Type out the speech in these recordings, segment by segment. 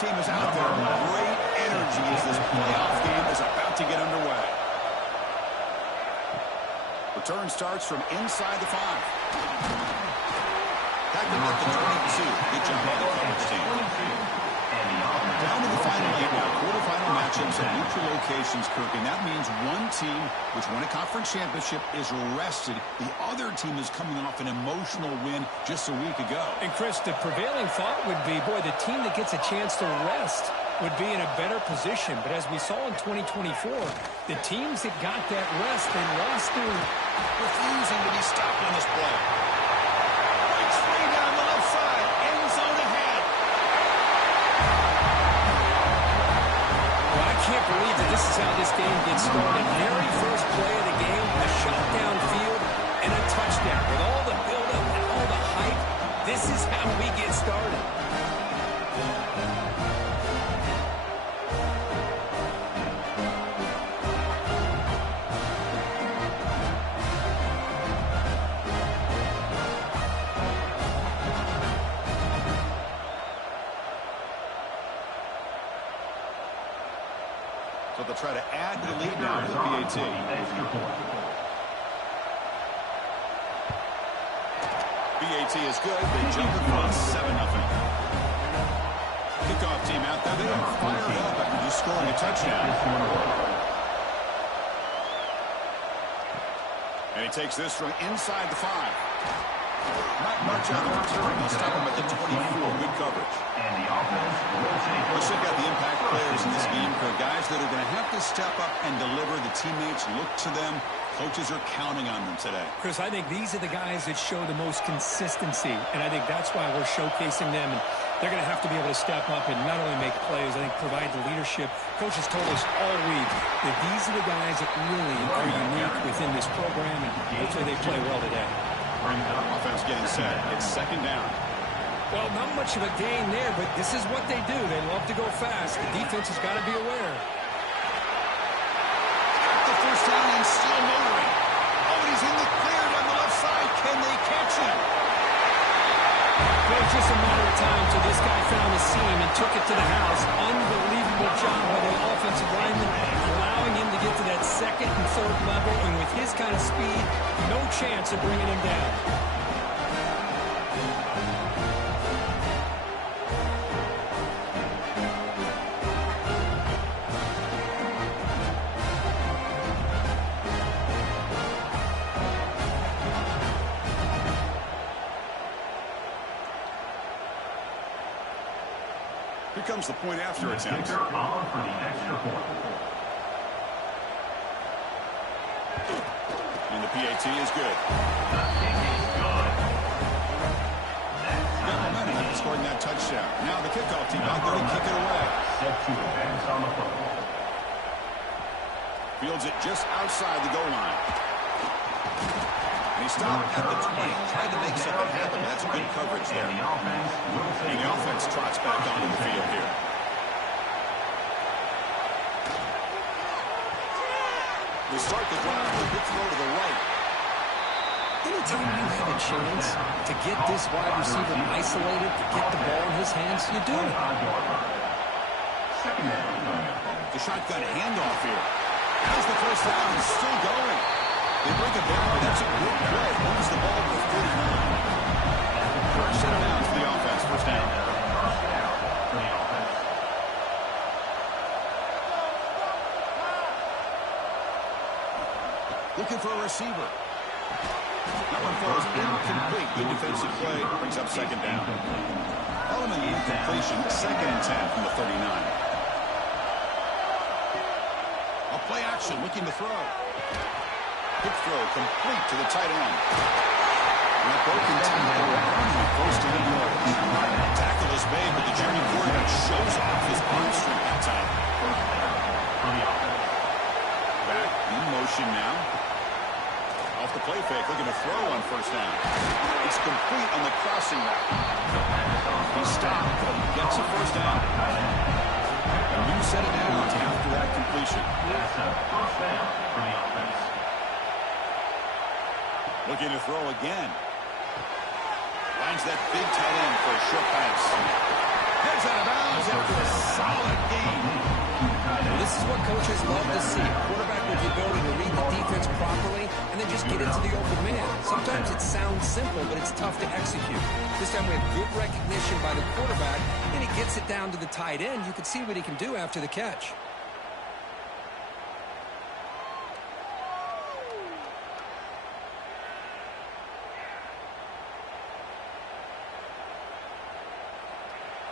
team is out there. Great energy as this playoff game is about to get underway. Return starts from inside the 5. Tackling at the 22. Good job by the coverage team. Down to the final 8 now. Quarterfinal matchups at neutral locations, Kirk, and that means one team which won a conference championship is rested. The other team is coming off an emotional win just a week ago. And, Chris, the prevailing thought would be, boy, the team that gets a chance to rest would be in a better position. But as we saw in 2024, the teams that got that rest, they lost their... Refusing to be stopped on this play. Breaks free down the left side. End zone ahead. Well, I can't believe that this is how this game gets started. Very first play of the game, a shot downfield, and a touchdown. With all the buildup and all the hype, this is how we get started. So they'll try to add to the lead now with the PAT. PAT is good. They jump across 7-0. Kickoff team out there. They are fired up after just scoring a touchdown. And he takes this from inside the 5. Not much on the return. They'll stop him at the 24. Good coverage. And the offense will take. Let's check out the impact players in this game. For guys that are going to have to step up and deliver. The teammates look to them. Coaches are counting on them today. Chris, I think these are the guys that show the most consistency, and I think that's why we're showcasing them. And they're going to have to be able to step up and not only make plays, I think provide the leadership. Coaches told us all week that these are the guys that really are unique within this program, and hopefully they play well today. Offense getting set. It's second down. Well, not much of a gain there, but this is what they do. They love to go fast. The defense has got to be aware. The first down and still motoring. Oh, he's in the clear down the left side. Can they catch him? Well, it's just a matter of time till this guy found the seam and took it to the house. Unbelievable job by the offensive lineman, allowing him to get to that second and third level, and with his kind of speed, no chance of bringing him down. Here comes the point after attempt. For the extra point. And the PAT is good. The kick is good. Got momentum after scoring that touchdown. Now the kickoff team out there to kick it away. Set to advance on the football. Fields it just outside the goal line. And he stopped at the 20. Tried to make something happen. That's good coverage there. And the offense trots back onto the field here. They start the drive with a good throw to the right. Anytime you have a chance to get this wide receiver isolated, to get the ball in his hands, you do it. The shotgun handoff here. Has the first down. It's still going. They bring it down, but that's a good play. Moves the ball to 39. First set of downs for the offense. First down. Looking for a receiver. That one throws incomplete. Good defensive play. Brings up second down. Element incompletion. Second and 10 from the 39. A play action. Looking to throw. Quick throw complete to the tight end. And a broken tackle on first and 10 yards. Tackle is made, but the German quarterback shows off his arm strength that time. Back in motion now. Off the play fake, looking to throw on first down. It's complete on the crossing route. He stopped, but he gets a first down. A new set of downs after that completion. That's a first down for the offense. Looking to throw again. Finds that big tight end for a short pass. Heads out of bounds after a solid game. This is what coaches love to see. A quarterback with the ability to read the defense properly and then just get into the open man. Sometimes it sounds simple, but it's tough to execute. This time we have good recognition by the quarterback, and he gets it down to the tight end. You can see what he can do after the catch.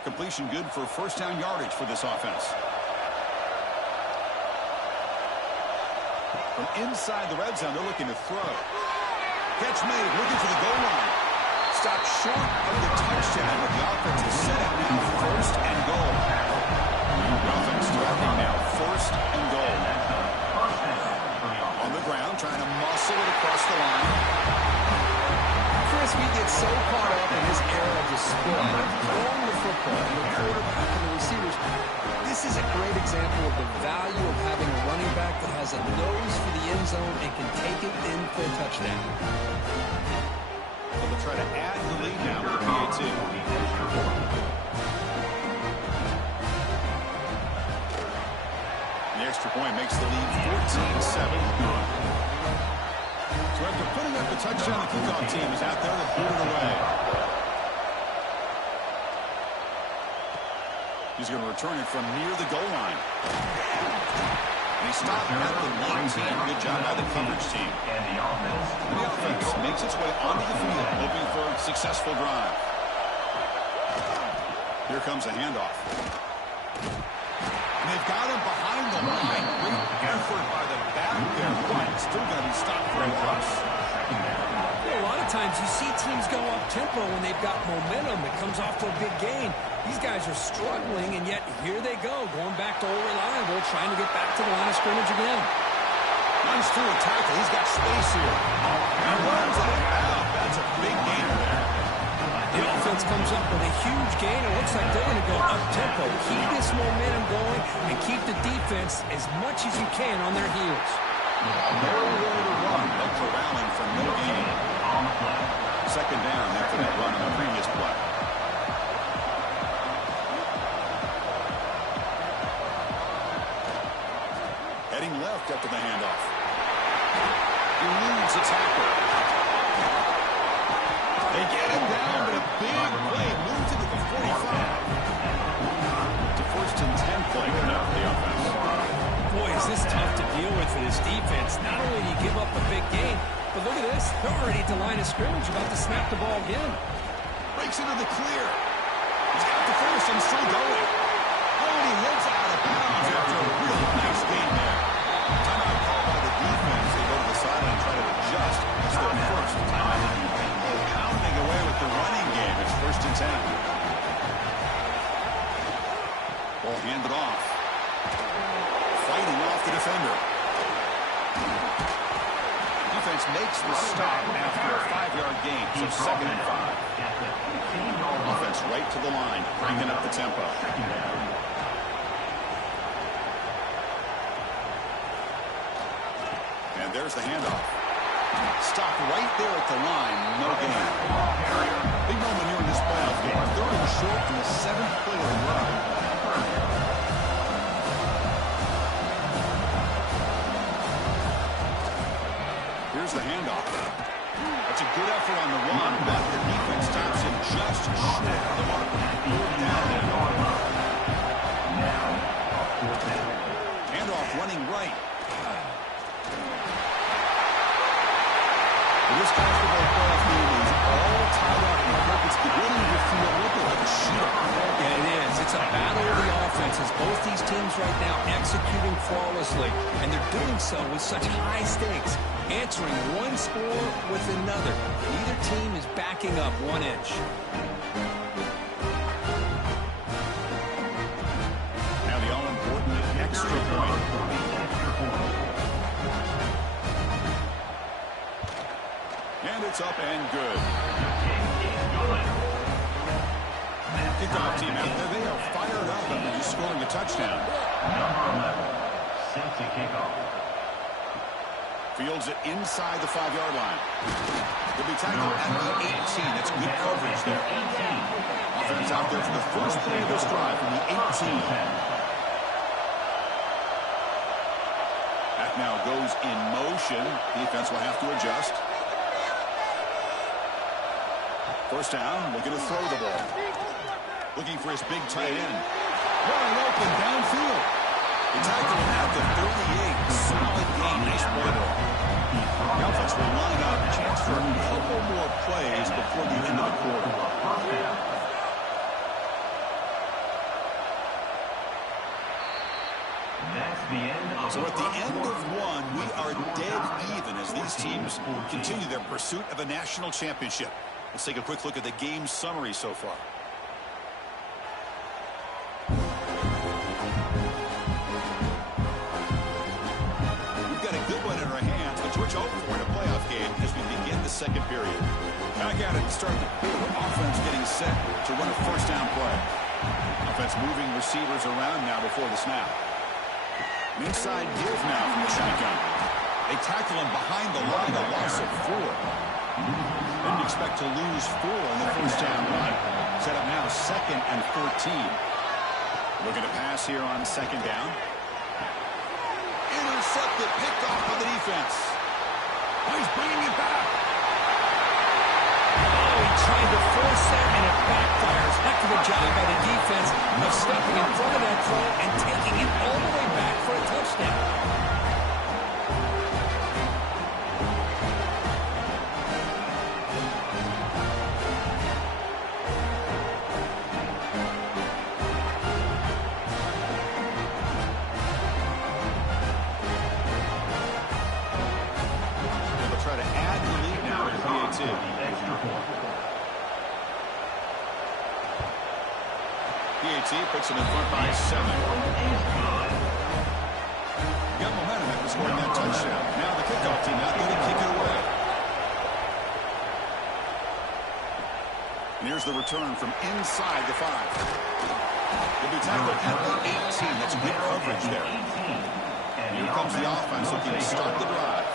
Completion good for first down yardage for this offense. From inside the red zone, they're looking to throw. Catch made, looking for the goal line. Stopped short of the touchdown, but the offense is set up now, first and goal. The offense threatening now, first and goal. On the ground, trying to muscle it across the line. Chris, we get so caught up in this era of the sport, throwing the football, the quarterback and the receivers. This is a great example of the value of having a running back that has a nose for the end zone and can take it in for a touchdown. They'll try to add the lead now with a PAT. The extra point makes the lead 14-7. So after putting up the touchdown, the kickoff team is out there to boot it away. He's going to return it from near the goal line. And he stopped at the 19. Good job by the coverage team. And the offense Makes its way onto the field, hoping for a successful drive. Here comes a handoff. And they've got him behind the line. Great effort by the back there, but still got him stopped for a loss. A lot of times you see teams go up-tempo when they've got momentum. It comes off to a big gain. These guys are struggling, and yet here they go, going back to old reliable, trying to get back to the line of scrimmage again. Runs through a tackle. He's got space here. He runs out of bounds. That's a big gain there. The offense comes up with a huge gain. It looks like they're going to go up-tempo. Keep this momentum going and keep the defense as much as you can on their heels. Nowhere to run, but corralling for no gain. Second down after that run on the previous play. Heading left after the handoff. Eludes a tackle. They get him down, but a big play moves into the 45. It's a first and 10 play now for the offense. Boy, is this tough to deal with for this defense. Not only do you give up a big gain, but look at this. They're already at the line of scrimmage, about to snap the ball again. Breaks into the clear. He's got the first and still going. Oh, and he heads out of bounds after a really nice gain there. Timeout call by the defense. They go to the sideline and try to adjust. It's their first timeout. Pounding away with the running game. It's first and 10. Ball handed off. Fighting off the defender. Defense makes the stop after a 5-yard gain, so second and 5. Offense right to the line, bringing up the tempo. And there's the handoff. Stopped right there at the line, no gain. Big moment here in this playoff game. Third and short in the 7th play of the run. Here's the handoff. That's a good effort on the run, but the defense stops him just short of the mark. Handoff running right. This basketball playoff game is all tied up in It's beginning to feel a little bit like a shootout. Yeah, it is. It's a battle of the offenses. Both these teams right now executing flawlessly, and they're doing so with such high stakes, answering one score with another. Neither team is backing up 1 inch. Now the all-important extra point. And it's up and good. Kickoff team out there, they are fired up after just scoring a touchdown. Number 11, Cincy kickoff. Fields it inside the 5-yard line. He'll be tackled at the 18. That's good coverage there. offense out there for the first play of this drive from the 18. That now goes in motion. Defense will have to adjust. First down, looking to throw the ball. Looking for his big tight end. Wide open downfield. He tackled him at the 38. Solid game. Nice play there. The offense will line up. Chance for a couple more plays before the end of the quarter. So at the end of one, we are dead even as these teams continue their pursuit of a national championship. Let's take a quick look at the game summary so far. We've got a good one in our hands, but George hoping for in a playoff game as we begin the second period. Back at it to start the quarter. Offense getting set to run a first down play. Offense moving receivers around now before the snap. An inside give now from the shotgun. They tackle him behind the line, a loss of 4. Didn't expect to lose 4 in the first down run. Set up now 2nd and 14. Looking to pass here on 2nd down. Intercepted, picked off by the defense. Oh, he's bringing it back. Oh, he tried to force that, and it backfires. Heck of a job by the defense of stepping in front of that throw and taking it all the way back for a touchdown. PAT puts him in front by 7. Got momentum after scoring that touchdown. Now the kickoff team out there to kick it away. And here's the return from inside the 5. He'll be tackled at the 18. That's good coverage there. And here comes the offense looking to start the drive.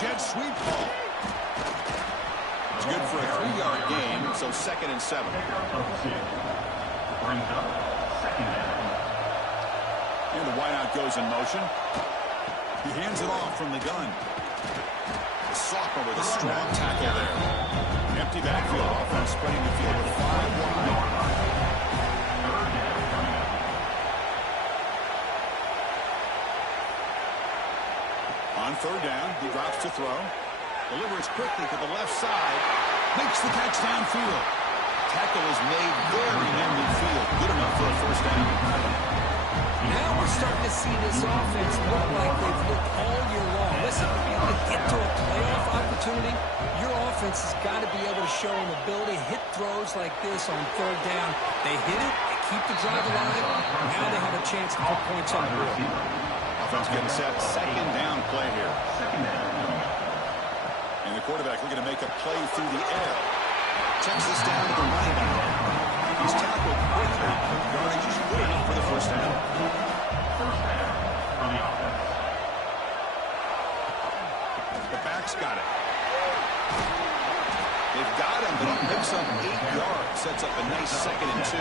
Jet sweep ball. It's good for a 3-yard gain, so 2nd and 7. And the wideout goes in motion. He hands it off from the gun. The sophomore with a strong tackle there. Empty backfield. Offense spreading the field with 5 wide. On 3rd down, he drops to throw. Delivers quickly to the left side. Makes the catch downfield. Tackle is made very near midfield. Good enough for a first down. Now we're starting to see this offense look like they've looked all year long. Listen, to be able to get to a playoff opportunity, your offense has got to be able to show an ability to hit throws like this on 3rd down. They hit it, they keep the drive alive. Now they have a chance to put points on the board. Offense getting set. 2nd down play here. And the quarterback looking to make a play through the air. Checks this down to the running back. He's tackled quickly. Yardage is good enough for the first down. The back's got it. They've got him, but he picks up 8 yards. Sets up a nice 2nd and 2.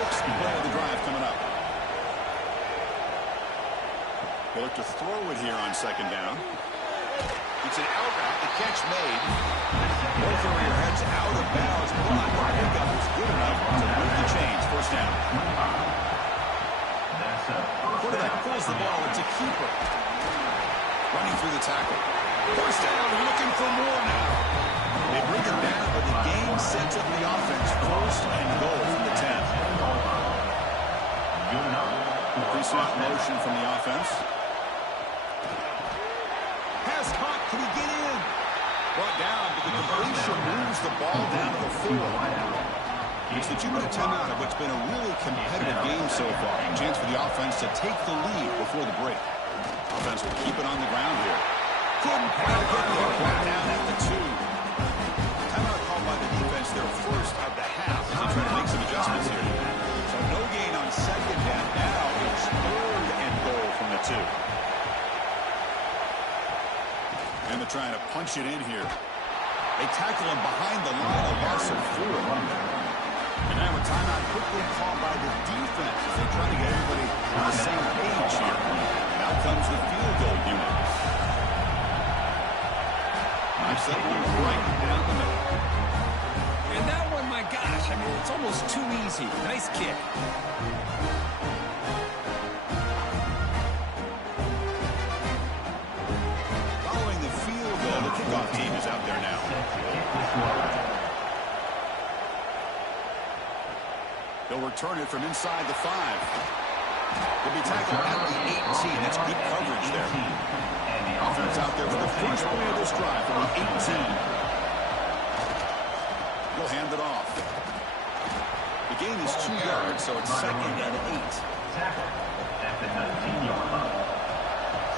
6th play of the drive coming up. They look to throw it here on 2nd down. It's an out route. The catch made. Both over your heads out of bounds. But the pickup was good enough to move the chains. First down. Quarterback pulls the ball. It's a keeper. Running through the tackle. First down. Looking for more now. They bring it down, but the game sets up the offense. 1st and goal from the 10. Pre-snap motion from the offense. Pass caught. Can he get in? Brought down, but the completion moves the ball down to the 4. It's the 2-minute timeout of what's been a really competitive game so far. A chance for the offense to take the lead before the break. Offense will keep it on the ground here. Couldn't quite get there. Brought down at the 2. Timeout called by the defense, their first of the half, as they try to make some adjustments here. So no gain on 2nd down. Now it's 3rd and goal from the 2. And they're trying to punch it in here. They tackle him behind the line, a loss of 4. And now a timeout quickly called by the defense as they try to get everybody on the same page here. And out comes the field goal unit. Nice that one right down the middle. And that one, my gosh, I mean, it's almost too easy. Nice kick. Following the field goal, the kickoff team is out there now. They'll return it from inside the 5. They'll be tackled at the 18. That's good coverage there. Offense out there for the first play of this drive from the 18. He'll hand it off. The gain is 2 yards, so it's 2nd and 8. Tackle at the 19-yard line.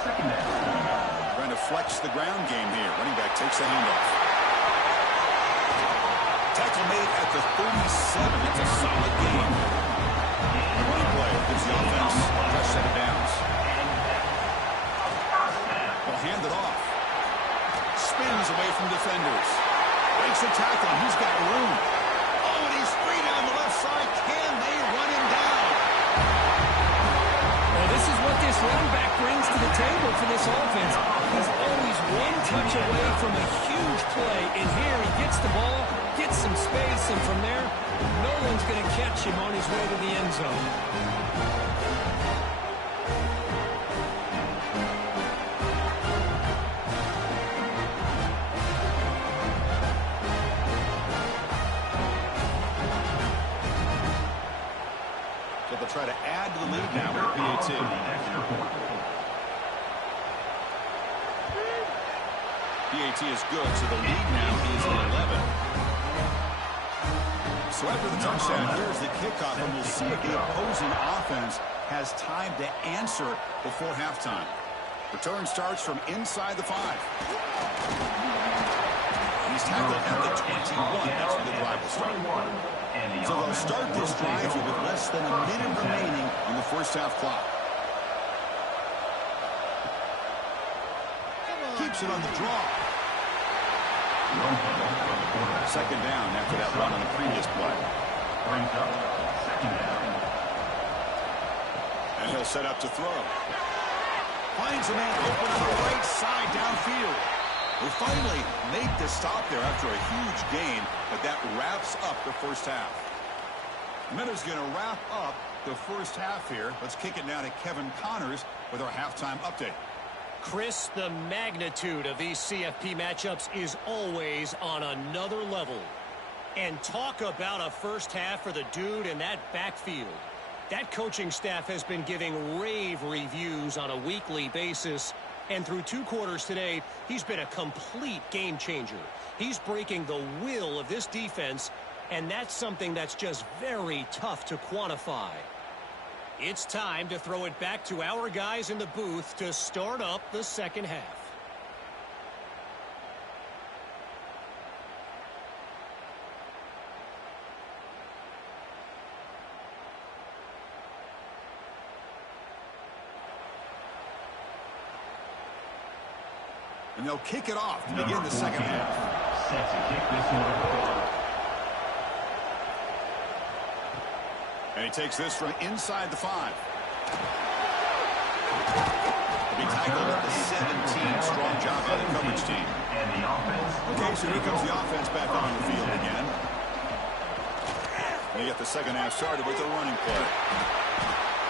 2nd down. Trying to flex the ground game here. Running back takes the handoff. Tackle made at the 37. It's a solid gain. The running play gives the offense a fresh set of downs. They'll hand it off. Spins away from defenders. Breaks a tackle, and he's got room. Oh, and he's free down the left side. Can they run him down? Well, this is what this running back brings to the table for this offense. He's always one touch away from a huge play. And here he gets the ball, gets some space, and from there, no one's going to catch him on his way to the end zone. So they'll try to add to the lead now with a PAT. PAT is good, so the lead now is 11. So after the touchdown, here's the kickoff, and we'll see if the opposing offense has time to answer before halftime. Return starts from inside the 5. He's tackled at the 21. That's where the drive will start. So they'll start this drive with less than a minute remaining on the first half clock. Keeps it on the draw. 2nd down after that run on the previous play. Brings up 2nd down. And he'll set up to throw. Finds a man open on the right side downfield. We finally make the stop there after a huge gain, but that wraps up the first half. Miller's going to wrap up the first half here. Let's kick it now to Kevin Connors with our halftime update. Chris, the magnitude of these CFP matchups is always on another level. And talk about a first half for the dude in that backfield. That coaching staff has been giving rave reviews on a weekly basis. And through 2 quarters today, he's been a complete game changer. He's breaking the will of this defense, and that's something that's just very tough to quantify. It's time to throw it back to our guys in the booth to start up the second half. And they'll kick it off to begin the second half. Set to kick this one. And he takes this from inside the 5. He'll be tackled at the 17. Strong job by the coverage team. And the offense. Okay, so here comes the offense back on the field again. They get the second half started with a running play.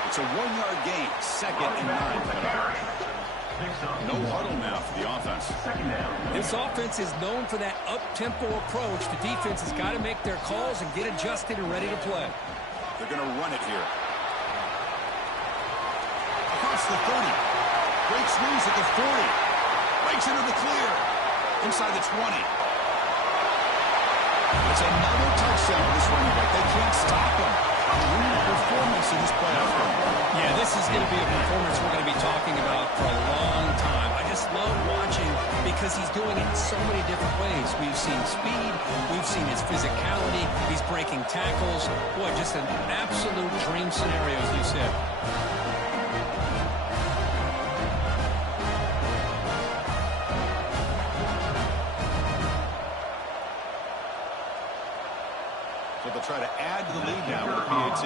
It's a 1-yard gain. 2nd and 9 coming up. No huddle now for the offense. This offense is known for that up-tempo approach. The defense has got to make their calls and get adjusted and ready to play. They're going to run it here. Across the 30. Breaks loose at the 40. Breaks into the clear. Inside the 20. It's another touchdown for this running back. They can't stop him. Real performance in this playoff game. Yeah, this is going to be a performance we're going to be talking about for a long time. I just love watching because he's doing it in so many different ways. We've seen speed. We've seen his physicality. He's breaking tackles. Boy, just an absolute dream scenario, as you said. try to add to the lead now with a PAT.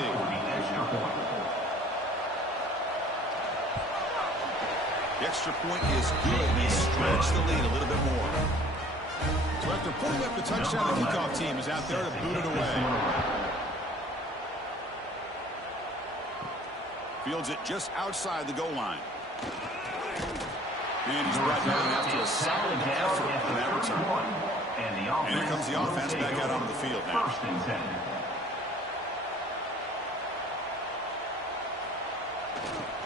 The extra point is good, and they stretch the lead a little bit more. So after putting up the touchdown, the kickoff team is out there to boot it away. Fields it just outside the goal line. And he's brought down after a solid effort on that return. And here comes the offense back out onto the field now.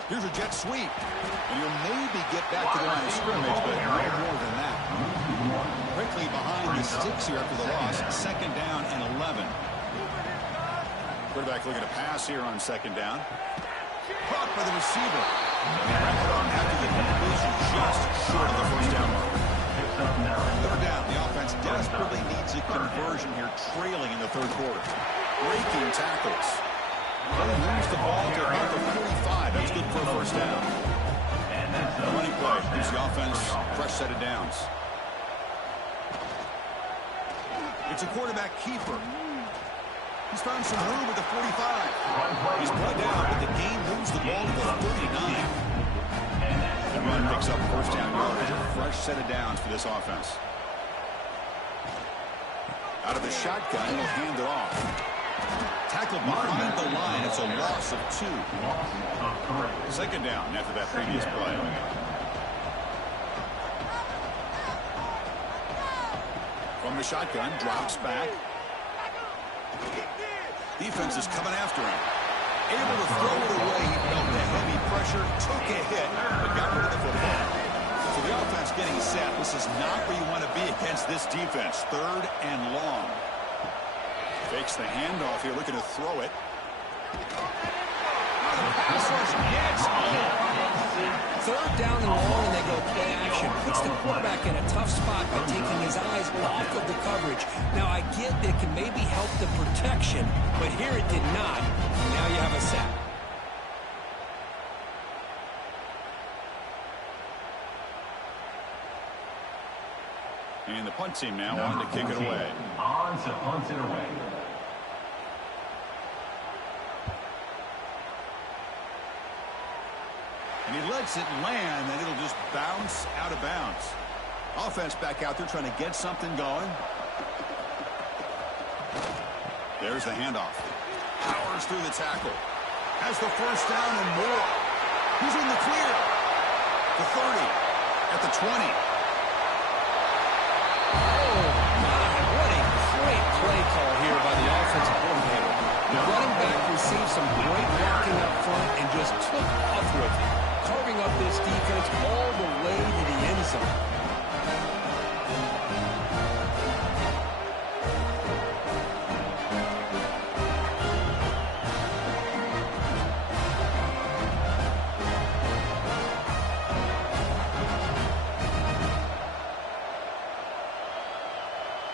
Here's a jet sweep. And he'll maybe get back to the line of scrimmage, but no more than that. Quickly behind the sticks here after the loss. 2nd down and 11. Quarterback looking to pass here on 2nd down. Caught by the receiver. After the completion, just short of the 1st down mark. 3rd down. The offense desperately needs a conversion here, trailing in the 3rd quarter. Breaking tackles. They moves the ball to about the 45. That's good for a 1st down. The running play gives the offense a fresh set of downs. It's a quarterback keeper. He's found some room at the 45. He's brought down, but the game moves the ball to the 39. The run picks up 1st down yardage. A fresh set of downs for this offense. Out of the shotgun, he'll hand it off. Tackled behind the line. It's a loss of 2. 2nd down after that previous play. From the shotgun, drops back. Defense is coming after him. Able to throw it away. He felt the heavy pressure, took a hit, but got rid of the football. So the offense getting set. This is not where you want to be against this defense. 3rd and long. Fakes the handoff here, looking to throw it. Pass rush, yes! 3rd down and long, and they go play action. Puts the quarterback in a tough spot by taking his eyes off of the coverage. Now, I get that it can maybe help the protection, but here it did not. And now you have a sack. And the punt team now on to kick it away. On to punt it away. And he lets it land, and it'll just bounce out of bounds. Offense back out there trying to get something going. There's the handoff. Powers through the tackle. Has the 1st down and more. He's in the clear. The 30. At the 20. Oh, my. What a great play call here by the offensive coordinator. The running back received some great blocking up front and just took off with it, carving up this defense all the way to the end zone.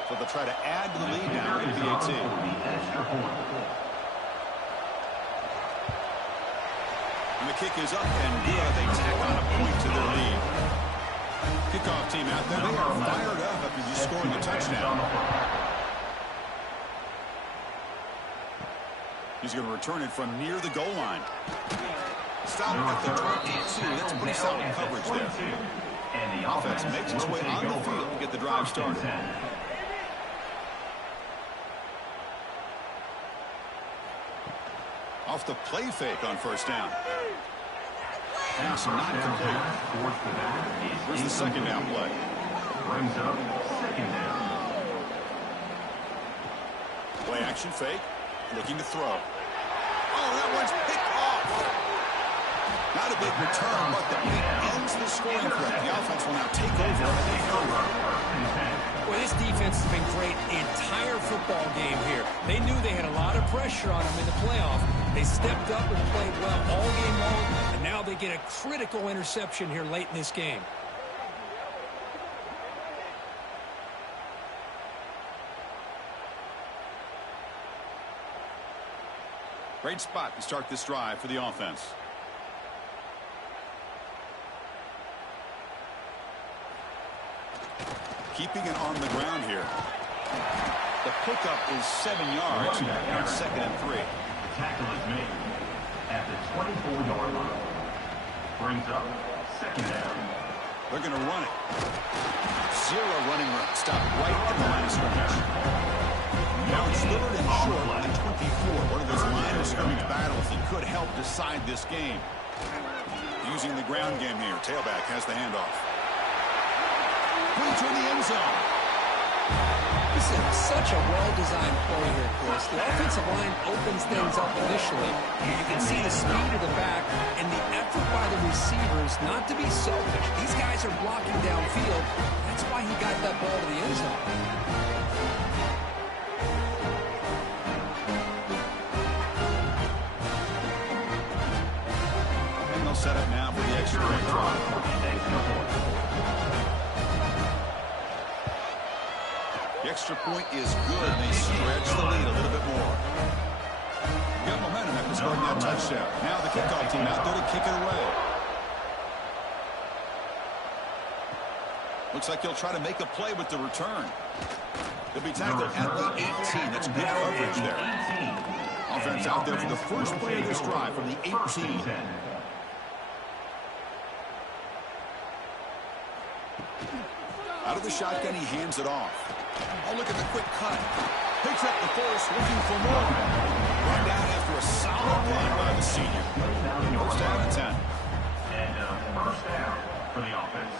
So they'll try to add to the lead now in PAT. And the kick is up, and they tack on a point to their lead. Kickoff team out there. They are fired up after just scoring a touchdown. He's going to return it from near the goal line. Stop at the 22. That's pretty solid coverage there. And the offense makes its way on the field to get the drive started. Off the play fake on 1st down. Pass not complete. Here's the 2nd down play. Brings up 2nd down. Play action fake. Looking to throw. Oh, that one's picked off. Not a big return, but the pick ends the scoring threat. The offense will now take over. Well, this defense has been great the entire football game here. They knew they had a lot of pressure on them in the playoff. They stepped up and played well all game long, and now they get a critical interception here late in this game. Great spot to start this drive for the offense. Keeping it on the ground here. The pickup is 7 yards, and it's 2nd and 3. The tackle is made at the 24-yard line. Brings up 2nd down. They're going to run it. 0 running room. Stop right at the line of scrimmage. Now it's 3rd and short at 24. One of those line of scrimmage battles that could help decide this game. Using the ground game here. Tailback has the handoff. Brings her in the end zone. This is such a well-designed play here, Chris. The offensive line opens things up initially. You can see the speed of the back and the effort by the receivers not to be selfish. These guys are blocking downfield. That's why he got that ball to the end zone. And they'll set up now for the extra point drive. The extra point is good. They stretch the lead a little bit more. Got momentum after scoring that touchdown. Now the kickoff team out there to kick it away. Looks like he'll try to make a play with the return. They'll be tackled at the 18. That's good coverage there. Offense out there for the first play of this drive from the 18. Out of the shotgun, he hands it off. Oh, look at the quick cut. Picks up the force, looking for more. Run down after a solid run by the senior. First down and 10. And first down for the offense.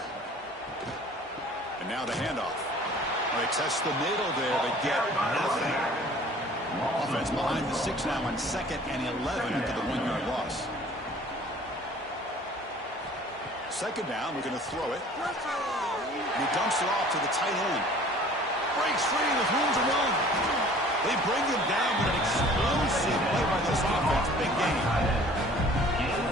And now the handoff. Well, they test the middle there, but get nothing. Offense behind the 6 now on 2nd and 11 after the 1-yard loss. 2nd down, we're going to throw it. And he dumps it off to the tight end. Breaks free with room to run. They bring him down with an explosive play by this offense. Big game.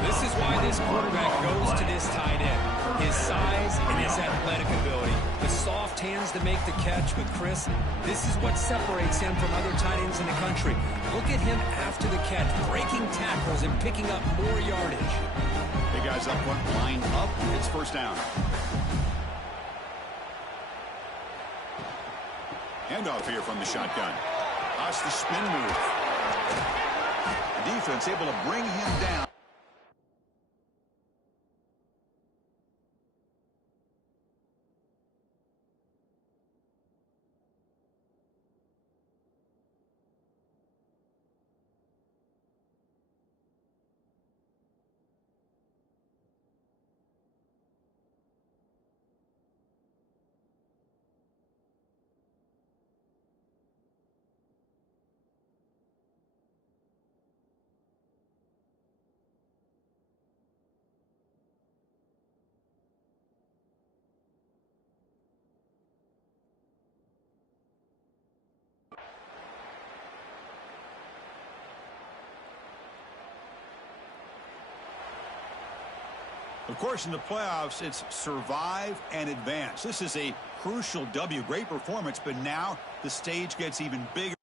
This is why this quarterback goes to this tight end. His size and his athletic ability. The soft hands to make the catch with Chris. This is what separates him from other tight ends in the country. Look at him after the catch, breaking tackles and picking up more yardage. Big guys up front, line up. It's first down. Handoff here from the shotgun. Watch the spin move. The defense able to bring him down. Of course, in the playoffs, it's survive and advance. This is a crucial W. Great performance, but now the stage gets even bigger.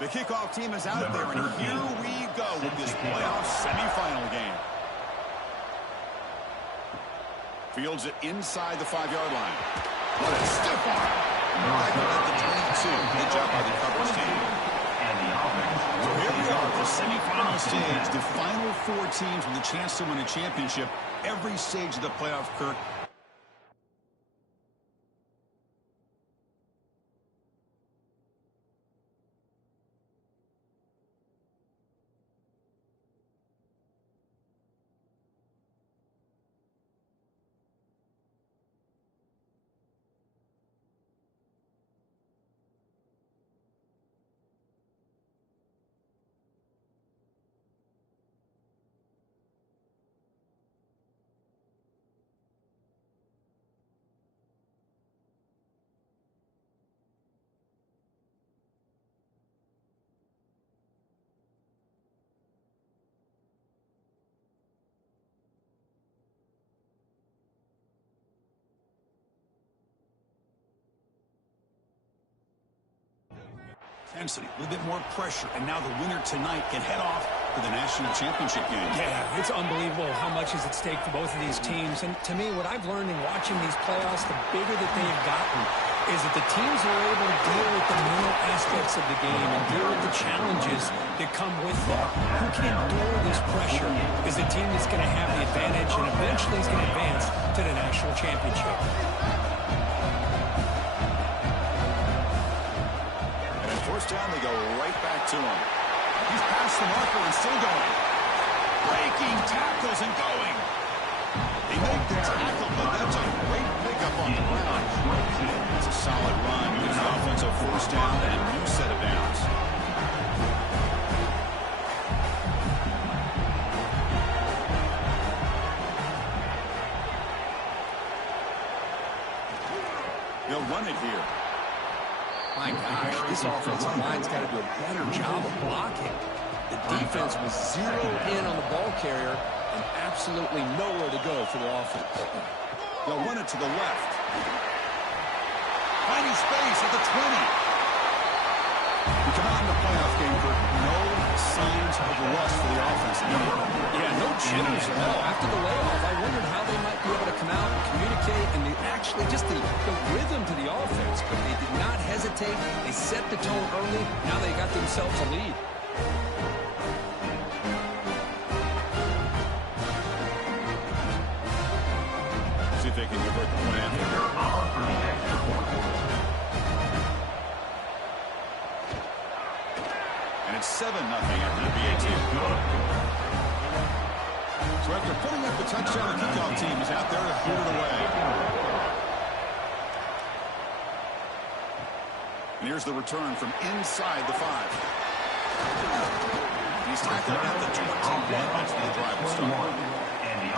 The kickoff team is out there, and here we go with this playoff semifinal game. Fields it inside the 5-yard line. What a stiff arm. Back at the 22. Good job by the coverage team. So here we are, the semifinal stage. The final 4 teams with a chance to win a championship every stage of the playoff, Kirk. Intensity, a little bit more pressure, and now the winner tonight can head off to the national championship game. Yeah, it's unbelievable how much is at stake for both of these teams. And to me, what I've learned in watching these playoffs, the bigger that they've gotten, is that the teams are able to deal with the mental aspects of the game and deal with the challenges that come with that. Who can endure this pressure is the team that's going to have the advantage and eventually is going to advance to the national championship. First down, they go right back to him. He's past the marker and still going. Breaking tackles and going. They make the tackle, but that's a great pickup on the ground. It's a solid run. Gives the offense a first down and a new set of downs. They'll run it here. My gosh, this offensive line's got to do a better job of blocking. The defense was zeroed in on the ball carrier and absolutely nowhere to go for the offense. They'll run it to the left. Finding space at the 20. We come out in the playoff game for no signs of rust for the offense. Yeah, no jitters at all. After the layoff, I wondered how they might be able to come out and communicate and actually just the rhythm to the offense. But they did not hesitate. They set the tone early. Now they got themselves a lead. See if they can convert the point after. And it's 7-0 after the BAT. So after putting up the touchdown, the kickoff team is out there to put it away. And here's the return from inside the 5. He's tackled at the 21. That's where the drive will start.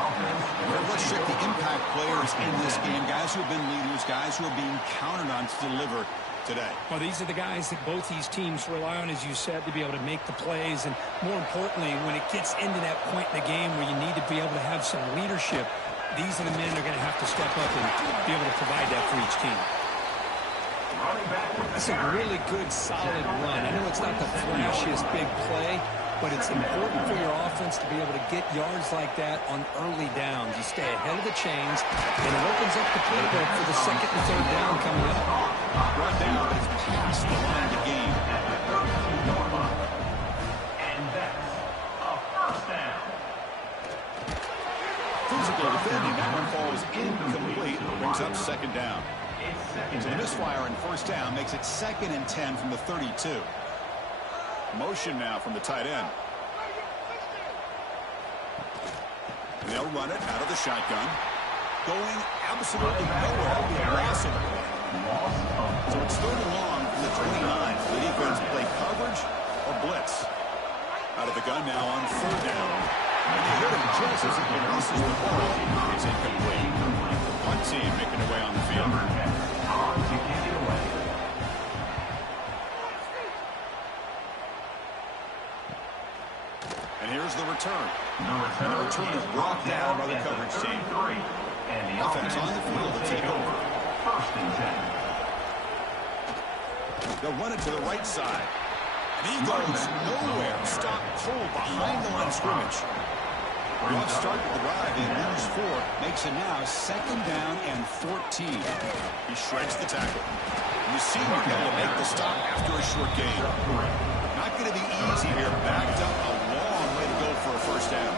Well, let's check the impact players in this game. Guys who have been leaders, guys who are being counted on to deliver today. Well, these are the guys that both these teams rely on, as you said, to be able to make the plays. And more importantly, when it gets into that point in the game where you need to be able to have some leadership, these are the men that are going to have to step up and be able to provide that for each team. That's a really good, solid run. I know it's not the flashiest big play, but it's important for your offense to be able to get yards like that on early downs. You stay ahead of the chains, and it opens up the playbook for the second and third down coming up. Brought down, but it's past the line of the game. And that's a first down. Physical defending. That one falls incomplete. Brings up second down. So the misfire in first down makes it 2nd and 10 from the 32. Motion now from the tight end. And they'll run it out of the shotgun. Going absolutely nowhere. The loss of the play. So it's 3rd and long from the 29. The defense play coverage or blitz. Out of the gun now on 3rd down. And they hit him just as he releases the ball. It's incomplete. The punt team making their way on the field. And here's the return. And the return is brought down by the coverage team. Offense on the field to take over. First and 10. They'll run it to the right side. And he goes nowhere. Stop cold behind the line of scrimmage. Rough start to the drive. They lose 4. Makes it now 2nd down and 14. He shreds the tackle. You see him able to make the stop after a short gain. Not going to be easy here. Backed up a long way to go for a first down.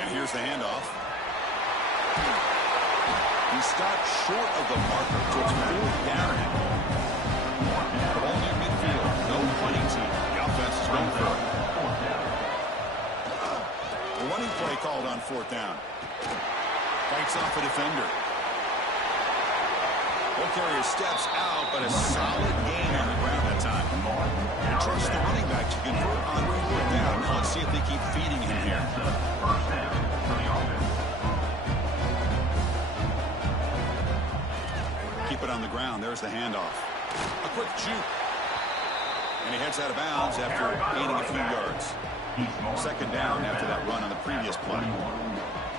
And here's the handoff. He stopped short of the marker, so it's 4th down. The ball near midfield. No punting team. The offense is going for it. The running play called on 4th down. Fights off a defender. Ball carrier steps out, but a solid gain on the ground that time. And trust the running back to convert on 4th down. Now let's see if they keep feeding him here. First down for the offense. Keep it on the ground. There's the handoff. A quick juke. And he heads out of bounds after gaining a few yards. 2nd down after that run on the previous play.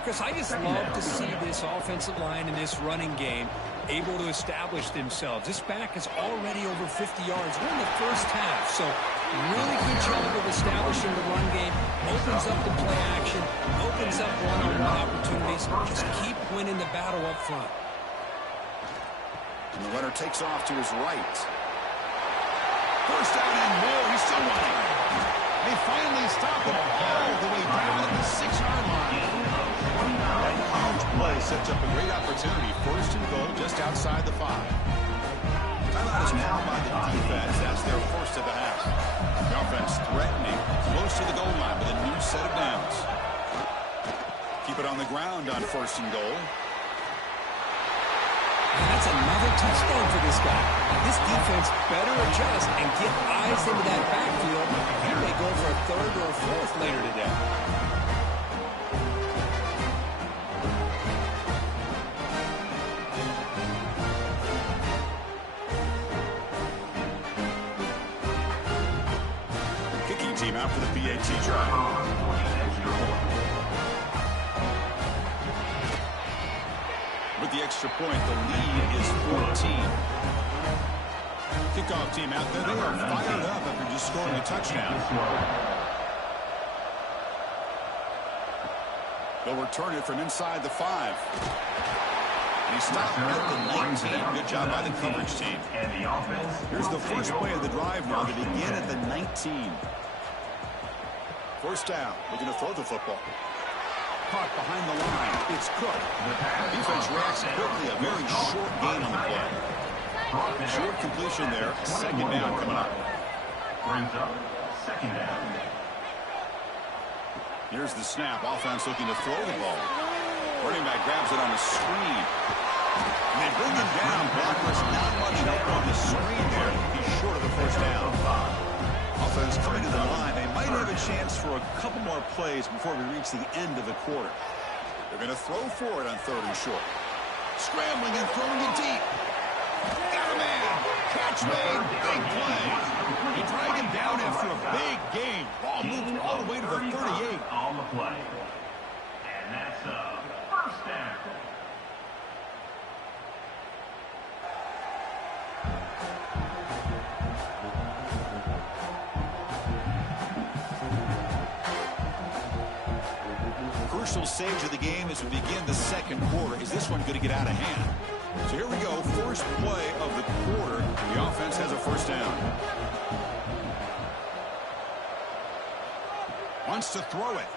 Because I just love to see this offensive line in this running game able to establish themselves. This back is already over 50 yards. We're in the first half, so really good job of establishing the run game. Opens up the play action, opens up one-on-one opportunities. Just keep winning the battle up front. And the runner takes off to his right. First down and more. He's still running. They finally stop him all the way down at the 6-yard line. That huge play sets up a great opportunity. 1st and goal just outside the 5. Timeout is called by the defense. That's their first of the half. The offense threatening, close to the goal line with a new set of downs. Keep it on the ground on 1st and goal. That's another touchdown for this guy. This defense better adjust and get eyes into that backfield. He may go for a 3rd or a 4th later today. Kicking team out for the PAT drive. With the extra point, the lead is 14. Kickoff team out there. They are fired up after just scoring a touchdown. They'll return it from inside the 5. And he stopped at the 19. Good job by the coverage team. Here's the first play of the drive now. They begin at the 19. First down. Looking to throw the football. Caught behind the line. It's Cook. Defense reacts quickly. A very short gain on the play. Short completion there. 2nd down coming up. Brings up 2nd down. Here's the snap. Offense looking to throw the ball. Running back grabs it on the screen. And they bring him down. Blockers not much help on the screen there. He's short of the first down. Offense coming to the line. They might have a chance for a couple more plays before we reach the end of the quarter. They're going to throw for it on 3rd and short. Scrambling and throwing it deep. Got a man. Catch made. Big play. He dragged him down after a big gain. Ball moved all the way to the 38. On the play. And that's a first down. Crucial stage of the game as we begin the 2nd quarter. Is this one going to get out of hand? So here we go. First play of the quarter. The offense has a first down. Wants to throw it.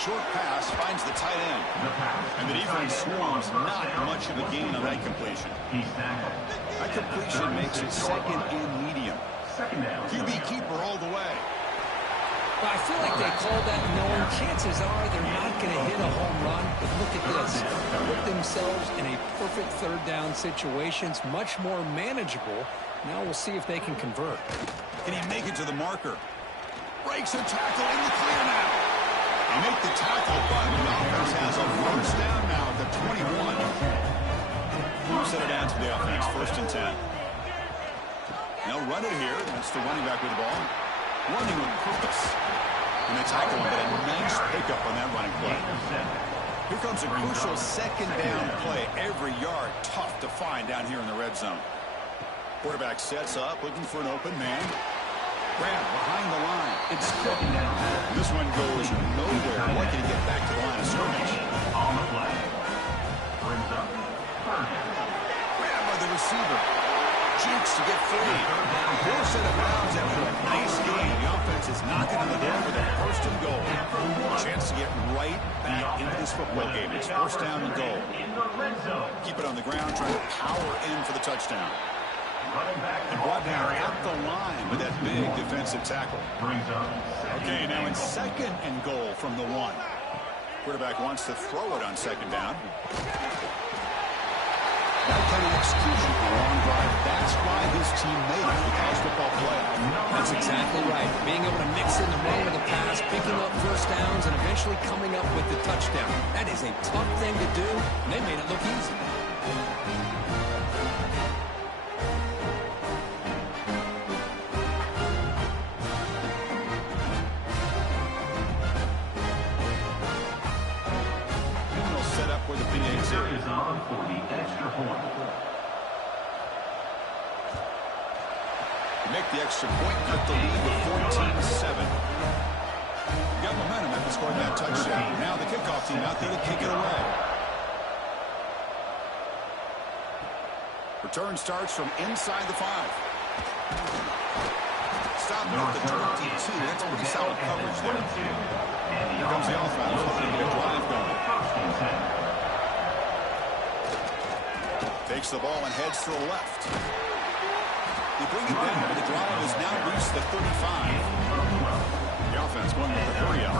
Short pass finds the tight end. And the defense swarms. Not much of a gain on that completion. That completion makes it 2nd and medium. QB keeper all the way. But I feel like they called that knowing chances are they're not going to hit a home run. But look at this. They put themselves in a perfect 3rd down situation. It's much more manageable. Now we'll see if they can convert. Can he make it to the marker? Breaks a tackle in the clear now. They make the tackle, but the offense has a first down now at the 21. We'll set it down to the offense. 1st and 10. They'll run it here. That's the running back with the ball. Running with purpose. And they tackle him, but a nice pickup on that running play. Here comes a crucial second down play. Every yard tough to find down here in the red zone. Quarterback sets up, looking for an open man. Grab behind the line. It's Cook. This one goes nowhere. Lucky to get back to the line of scrimmage. On the play. Brings up. Grab by the receiver. Jukes to get free. More set of bounds after a nice game. The offense is knocking on the door with a first and goal. A chance to get right back into this football game. It's first down and goal. Keep it on the ground, trying to power in for the touchdown. And brought down at the line with that big defensive tackle. Okay, now in second and goal from the 1. Quarterback wants to throw it on second down. That kind of execution for a long drive. That's why his team made it the college football playoff. That's exactly right. Being able to mix in the run with the pass, picking up first downs, and eventually coming up with the touchdown. That is a tough thing to do, and they made it look easy. Is on for the extra point. Make the extra point, cut the lead with 14-7. Got momentum after scoring that touchdown. Now the kickoff team out there to kick it away. Return starts from inside the 5. Stop at the 22. That's pretty solid coverage there. Here comes the offense. Looking to get a drive going. Takes the ball and heads to the left. They bring it down, but the drive has now reached the 35. The offense going with the hurry up.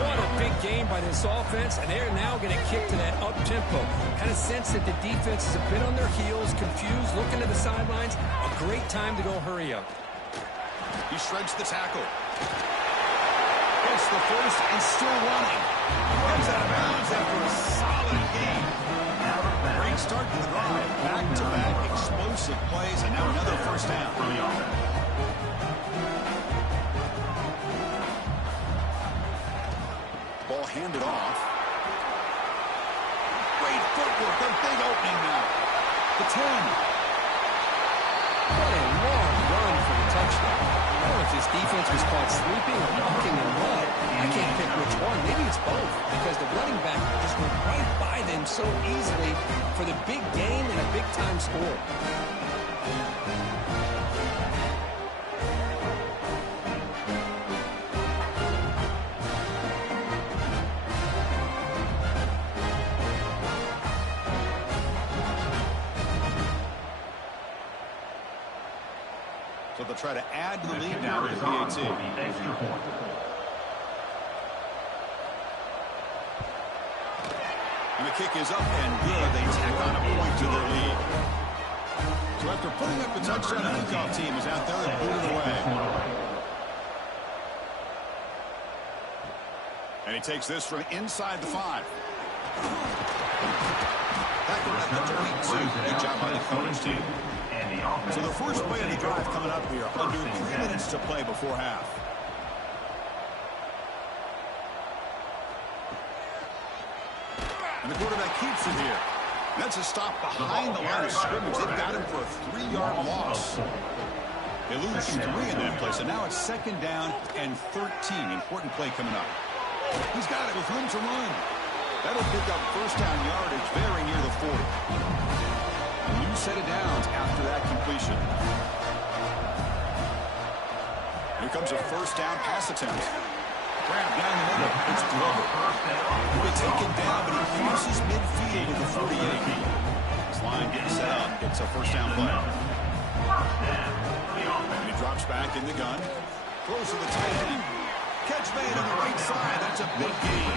What a big game by this offense, and they're now going to kick to that up-tempo. Kind of sense that the defense is a bit on their heels, confused, looking to the sidelines. A great time to go hurry up. He shreds the tackle. Gets the first and still running. Runs out of bounds after a solid game. Great start to the drive. Back-to-back explosive plays, and now another first down. Ball handed off. Great footwork. A big opening now. The 10. What a long run for the touchdown. I don't know if this defense was caught sleeping or walking in mud. I can't pick which one. Maybe it's both, because the running back just went right by them so easily for the big gain and a big-time score. So they'll try to add to the lead now with the PAT. And the kick is up and good. They tack on a point to their lead. So after putting up the touchdown, the kickoff team is out there and booted away. And he takes this from inside the 5. Back at the 32. Good job by the coverage team. So the first play of the drive coming up here. Under 3 minutes to play before half. And the quarterback keeps it here. That's a stop behind the line of scrimmage. They've got him for a 3-yard loss. They lose 3 in that play. So now it's second down and 13. Important play coming up. He's got it with room to run. That'll pick up first down yardage very near the 40. A new set of downs after that completion. Here comes a first down pass attempt. Grab down the middle. It's Glover. He'll be taken down, but he crosses midfield to the 48. His line getting set up. It's a first down play. And he drops back in the gun. Throws to the tight end. Catch made on the right side. That's a big gain.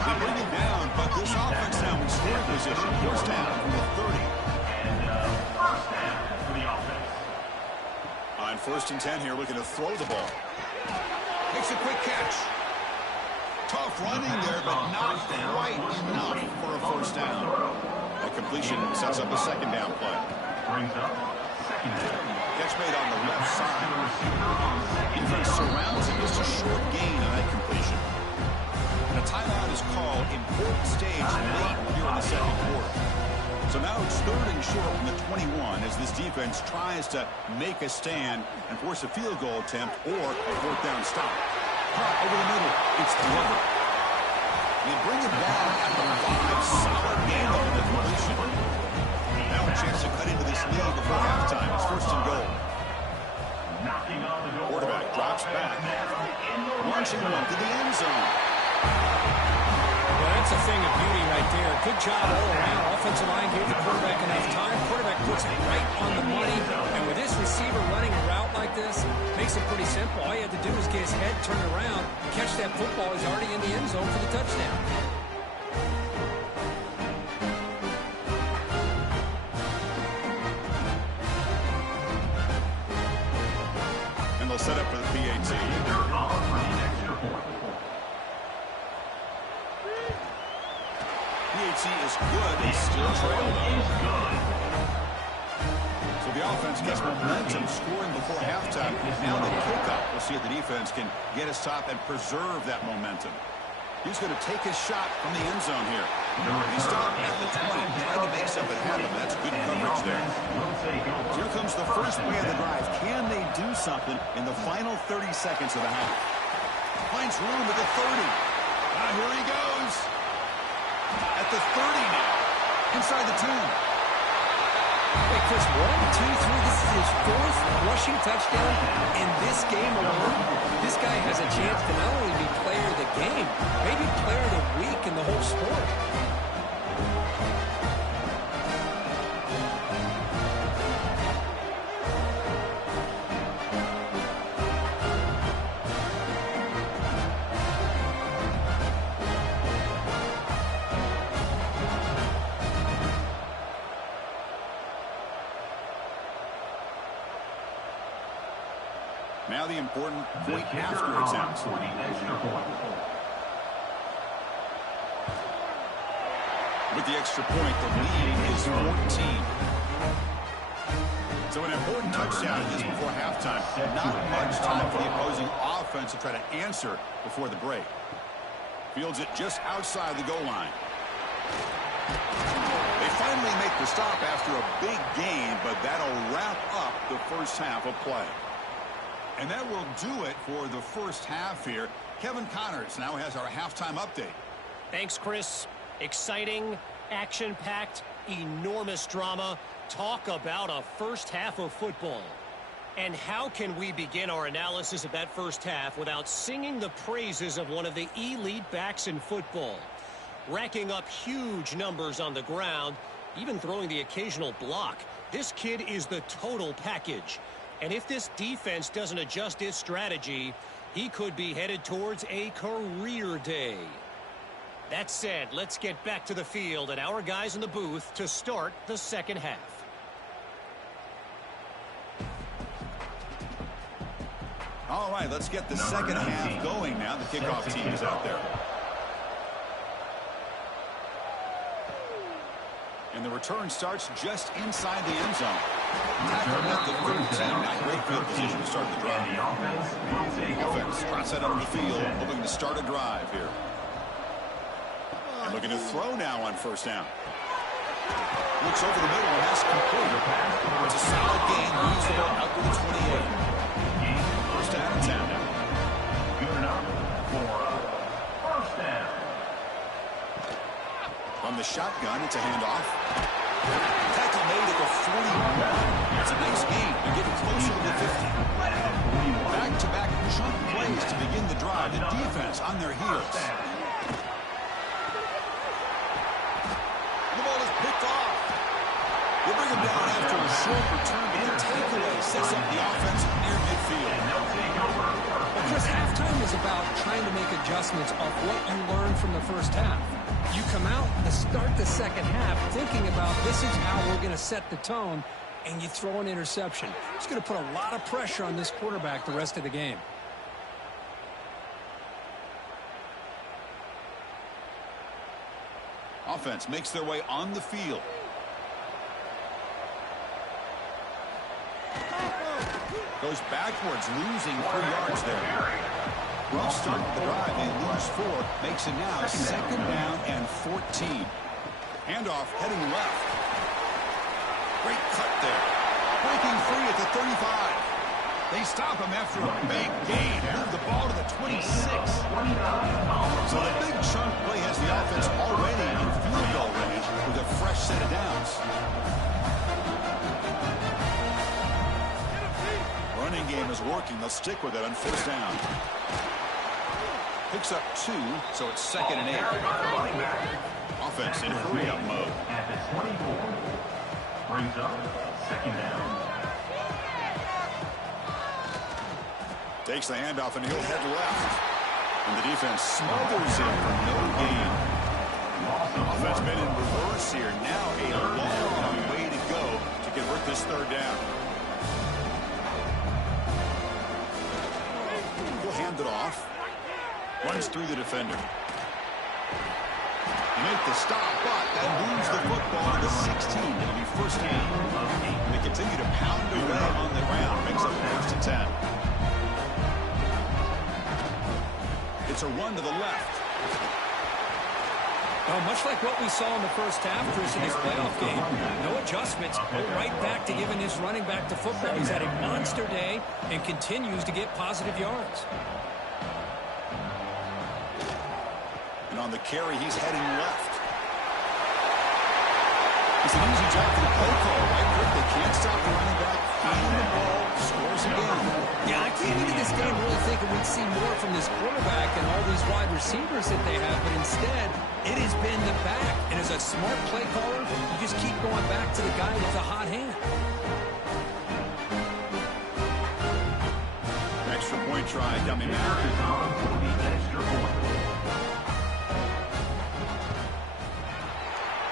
They bring him down, but this offense now in scoring position. First down from the 30. On first and 10 here, looking to throw the ball. Makes a quick catch. Tough running there, but not quite enough for a first down. That completion sets up a second down play. Brings up second down. Catch made on the left side. Defense surrounds him. Just a short gain on that completion. And a timeout is called in important stage late here in the second quarter. So now it's 3rd and short from the 21 as this defense tries to make a stand and force a field goal attempt or a 4th down stop. Over the middle, it's delivered. They bring it down at the 5. Solid gain on the completion. Now a chance to cut into this lead before halftime. It's 1st and goal. Quarterback drops back. Launching one to the end zone. Well, that's a thing of beauty right there. Good job all around. Offensive line gave the quarterback enough time. Quarterback puts it right on the money. And with this receiver running a route like this, makes it pretty simple. All you have to do is get his head turned around, catch that football. He's already in the end zone for the touchdown. And they'll set up for the PAT. PAT is good. It's still trailing. So the offense gets momentum scoring before halftime. Now the kickoff. We'll see if the defense can get a stop and preserve that momentum. He's going to take his shot from the end zone here. He stopped at the 20, trying to make something happen. That's good coverage there. Here comes the first play of the drive. Can they do something in the final 30 seconds of the half? Finds room at the 30. Here he goes. At the 30 now. Inside the 10. Hey, Chris, 1, 2, 3. This is his 4th rushing touchdown in this game alone. This guy has a chance to not only be player of the game, maybe player of the week in the whole sport. Now the important point after attempt. With the extra point, the lead is 14. So an important touchdown just before halftime. Not much time for the opposing offense to try to answer before the break. Fields it just outside the goal line. They finally make the stop after a big gain, but that'll wrap up the first half of play. And that will do it for the first half here. Kevin Connors now has our halftime update. Thanks, Chris. Exciting, action-packed, enormous drama. Talk about a first half of football. And how can we begin our analysis of that first half without singing the praises of one of the elite backs in football? Racking up huge numbers on the ground, even throwing the occasional block. This kid is the total package. And if this defense doesn't adjust its strategy, he could be headed towards a career day. That said, let's get back to the field and our guys in the booth to start the second half. All right, let's get the second half going now. The kickoff team is out there. And the return starts just inside the end zone. Tackled at the 13. Not great field position to start the drive. Offense trots that under the field, hoping to start a drive here. And looking to throw now on first down. Looks over the middle, and that's complete. It's a solid gain. Moves the ball out to the 28. First down and 10 now. Good enough for first down. From the shotgun, it's a handoff. Tackle made at the 41. It's a nice gain. They're getting closer to the 50. Back-to-back chunk plays to begin the drive. The defense on their heels. The ball is picked off. They bring him down after a short return, but the takeaway sets up the offense near midfield. Well, Chris, halftime is about trying to make adjustments off what you learned from the first half. You come out to start the second half thinking about this is how we're going to set the tone, and you throw an interception. It's going to put a lot of pressure on this quarterback the rest of the game. Offense makes their way on the field. Goes backwards, losing 3 yards there. Rough start to the drive. They lose 4. Makes it now second down and 14. Handoff heading left. Great cut there. Breaking free at the 35. They stop him after a big gain. Move the ball to the 26. So the big chunk play has the offense already in field goal range with a fresh set of downs. Running game is working. They'll stick with it on first down. Picks up 2, so it's second and 8. Offense in hurry-up mode. At the 24. Brings up second down. Takes the handoff, and he'll head left. And the defense smothers him for no gain. Offense been in reverse here. Now a long way to go to convert this third down. He'll hand it off. Runs through the defender. They make the stop, but that moves the football to the 16. It'll be first down. They continue to pound away on the ground. Makes up first and 10. It's a run to the left. Well, much like what we saw in the first half, Chris, in this playoff game, no adjustments. Go right back to giving his running back to football. He's had a monster day and continues to get positive yards. And on the carry, he's heading left. It's an easy job for the play call, right? They can't stop the running back. Feeding the ball, scores again. Yeah, I came into this game really thinking we'd see more from this quarterback and all these wide receivers that they have, but instead, it has been the back. And as a smart play caller, you just keep going back to the guy with a hot hand. Extra point try coming back.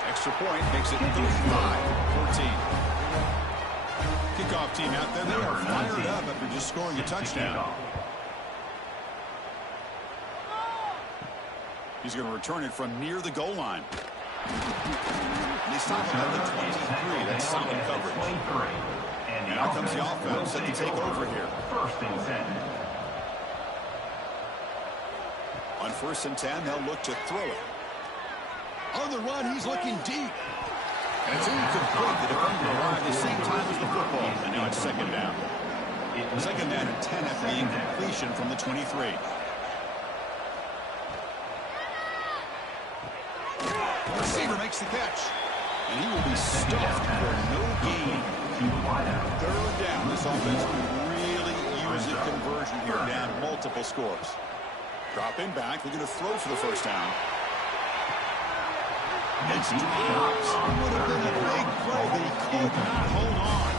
Extra point makes it 35-14. Kickoff team out there. They are fired up after just scoring a touchdown. He's going to return it from near the goal line. And they stop him at the 23. That's solid coverage. And now comes the offense set to take over here. First and 10. On first and 10, they'll look to throw it. On the run, he's looking deep. And it's incomplete. The defender arrived at the same time as the football. And now it's second down. Second down and 10 after the incompletion from the 23. The receiver makes the catch. And he will be stuffed for no gain. Third down. This offense could really use a conversion here. Down multiple scores. Dropping back. They're going to throw for the first down. It's drops. Would have been a big play, but he could not hold on.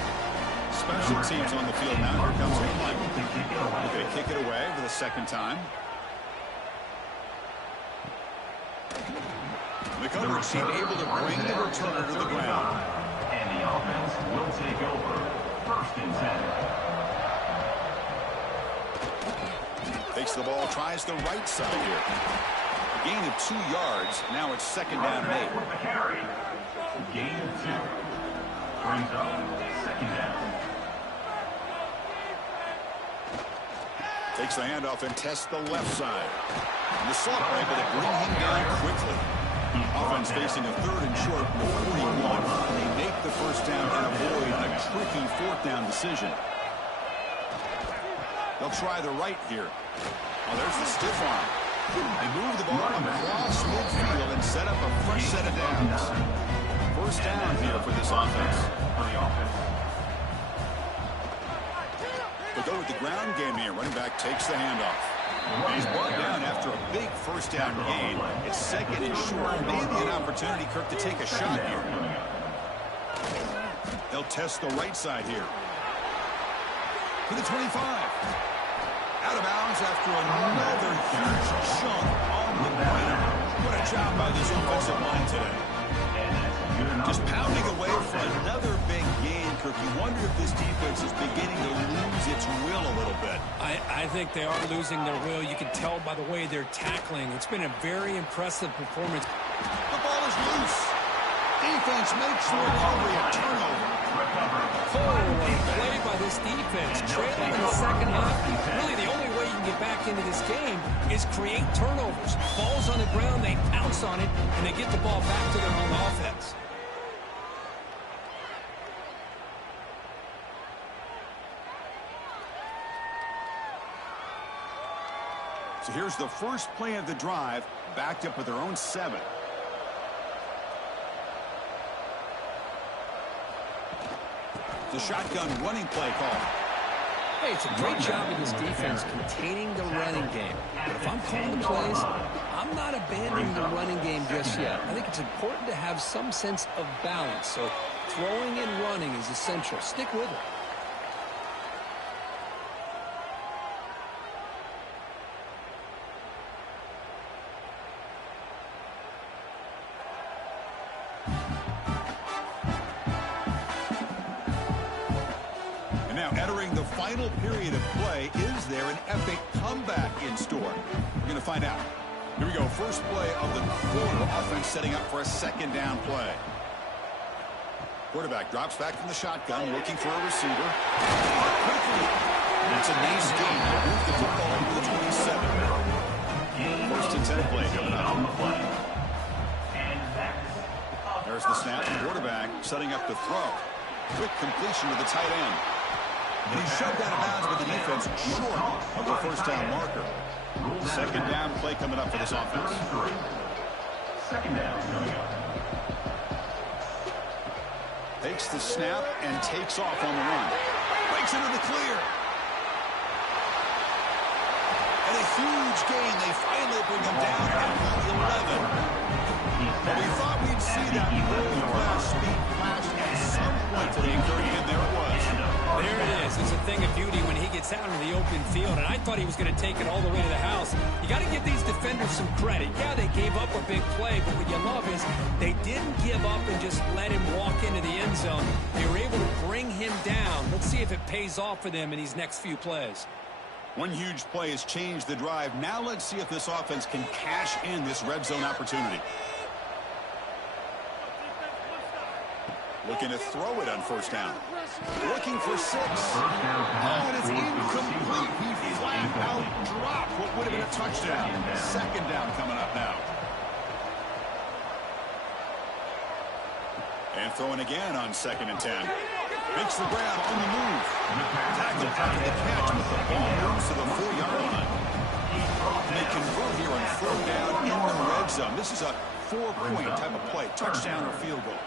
Special teams on the field now. Here comes Michael. They're going to kick it away for the second time. The coverage team able to bring the returner to the ground. And the offense will take over. First and 10. Takes the ball, tries the right side here. A gain of 2 yards. Now it's second down and 8. With the carry. Gain of 2. Brings up second down. Takes the handoff and tests the left side. And the slot are able to bring him down quickly. Offense facing a third and short from the 41. They make the first down and avoid a tricky fourth down decision. They'll try the right here. Oh, there's the stiff arm. They move the ball across midfield and set up a fresh set of downs. First down here for this offense. They'll go with the ground game here. Running back takes the handoff. He's brought down after a big first down gain. It's second and short. Maybe an opportunity, Kirk, to take a shot here. They'll test the right side here. To the 25. Out of bounds after another huge chunk on the ground. What a job by this offensive line today. Just pounding away for another big gain, Kirk. You wonder if this defense is beginning to lose its will a little bit. I think they are losing their will. You can tell by the way they're tackling. It's been a very impressive performance. The ball is loose. Defense makes the recovery, a turnover. Oh, what a play by this defense. Trailing in the second half. Really, the only way you can get get back into this game is create turnovers. Ball's on the ground, they pounce on it, and they get the ball back to their own offense. So here's the first play of the drive, backed up with their own 7. The shotgun running play call. Hey, it's a great job of this defense containing the running game. But if I'm calling the plays, I'm not abandoning the running game just yet. I think it's important to have some sense of balance. So throwing and running is essential. Stick with it. Final period of play. Is there an epic comeback in store? We're going to find out. Here we go. First play of the quarter. Offense setting up for a second down play. Quarterback drops back from the shotgun, looking for a receiver. It's a nice gain. Move the football over to the 27. First and 10 play coming up. There's the snap. The quarterback setting up the throw. Quick completion to the tight end. And he's shoved out of bounds with the defense short of the first down marker. Second down play coming up for this offense. Second down coming up. Takes the snap and takes off on the run. Breaks into the clear. And a huge gain. They finally bring him down at the 11. But we thought we'd see that world-class speed flash at some point today, Kirby, and there it was. There it is. It's a thing of beauty when he gets out in the open field, and I thought he was going to take it all the way to the house. You got to give these defenders some credit. Yeah, they gave up a big play, but what you love is they didn't give up and just let him walk into the end zone. They were able to bring him down. Let's see if it pays off for them in these next few plays. One huge play has changed the drive. Now let's see if this offense can cash in this red zone opportunity. Looking to throw it on first down. Looking for 6. Oh, and it's incomplete. He flat out dropped what would have been a touchdown. Second down coming up now. And throwing again on 2nd and 10. Makes the grab on the move. Tackle after the catch, but the ball moves to the 4-yard line. They convert here on 4th down in the red zone. This is a 4-point type of play. Touchdown or field goal.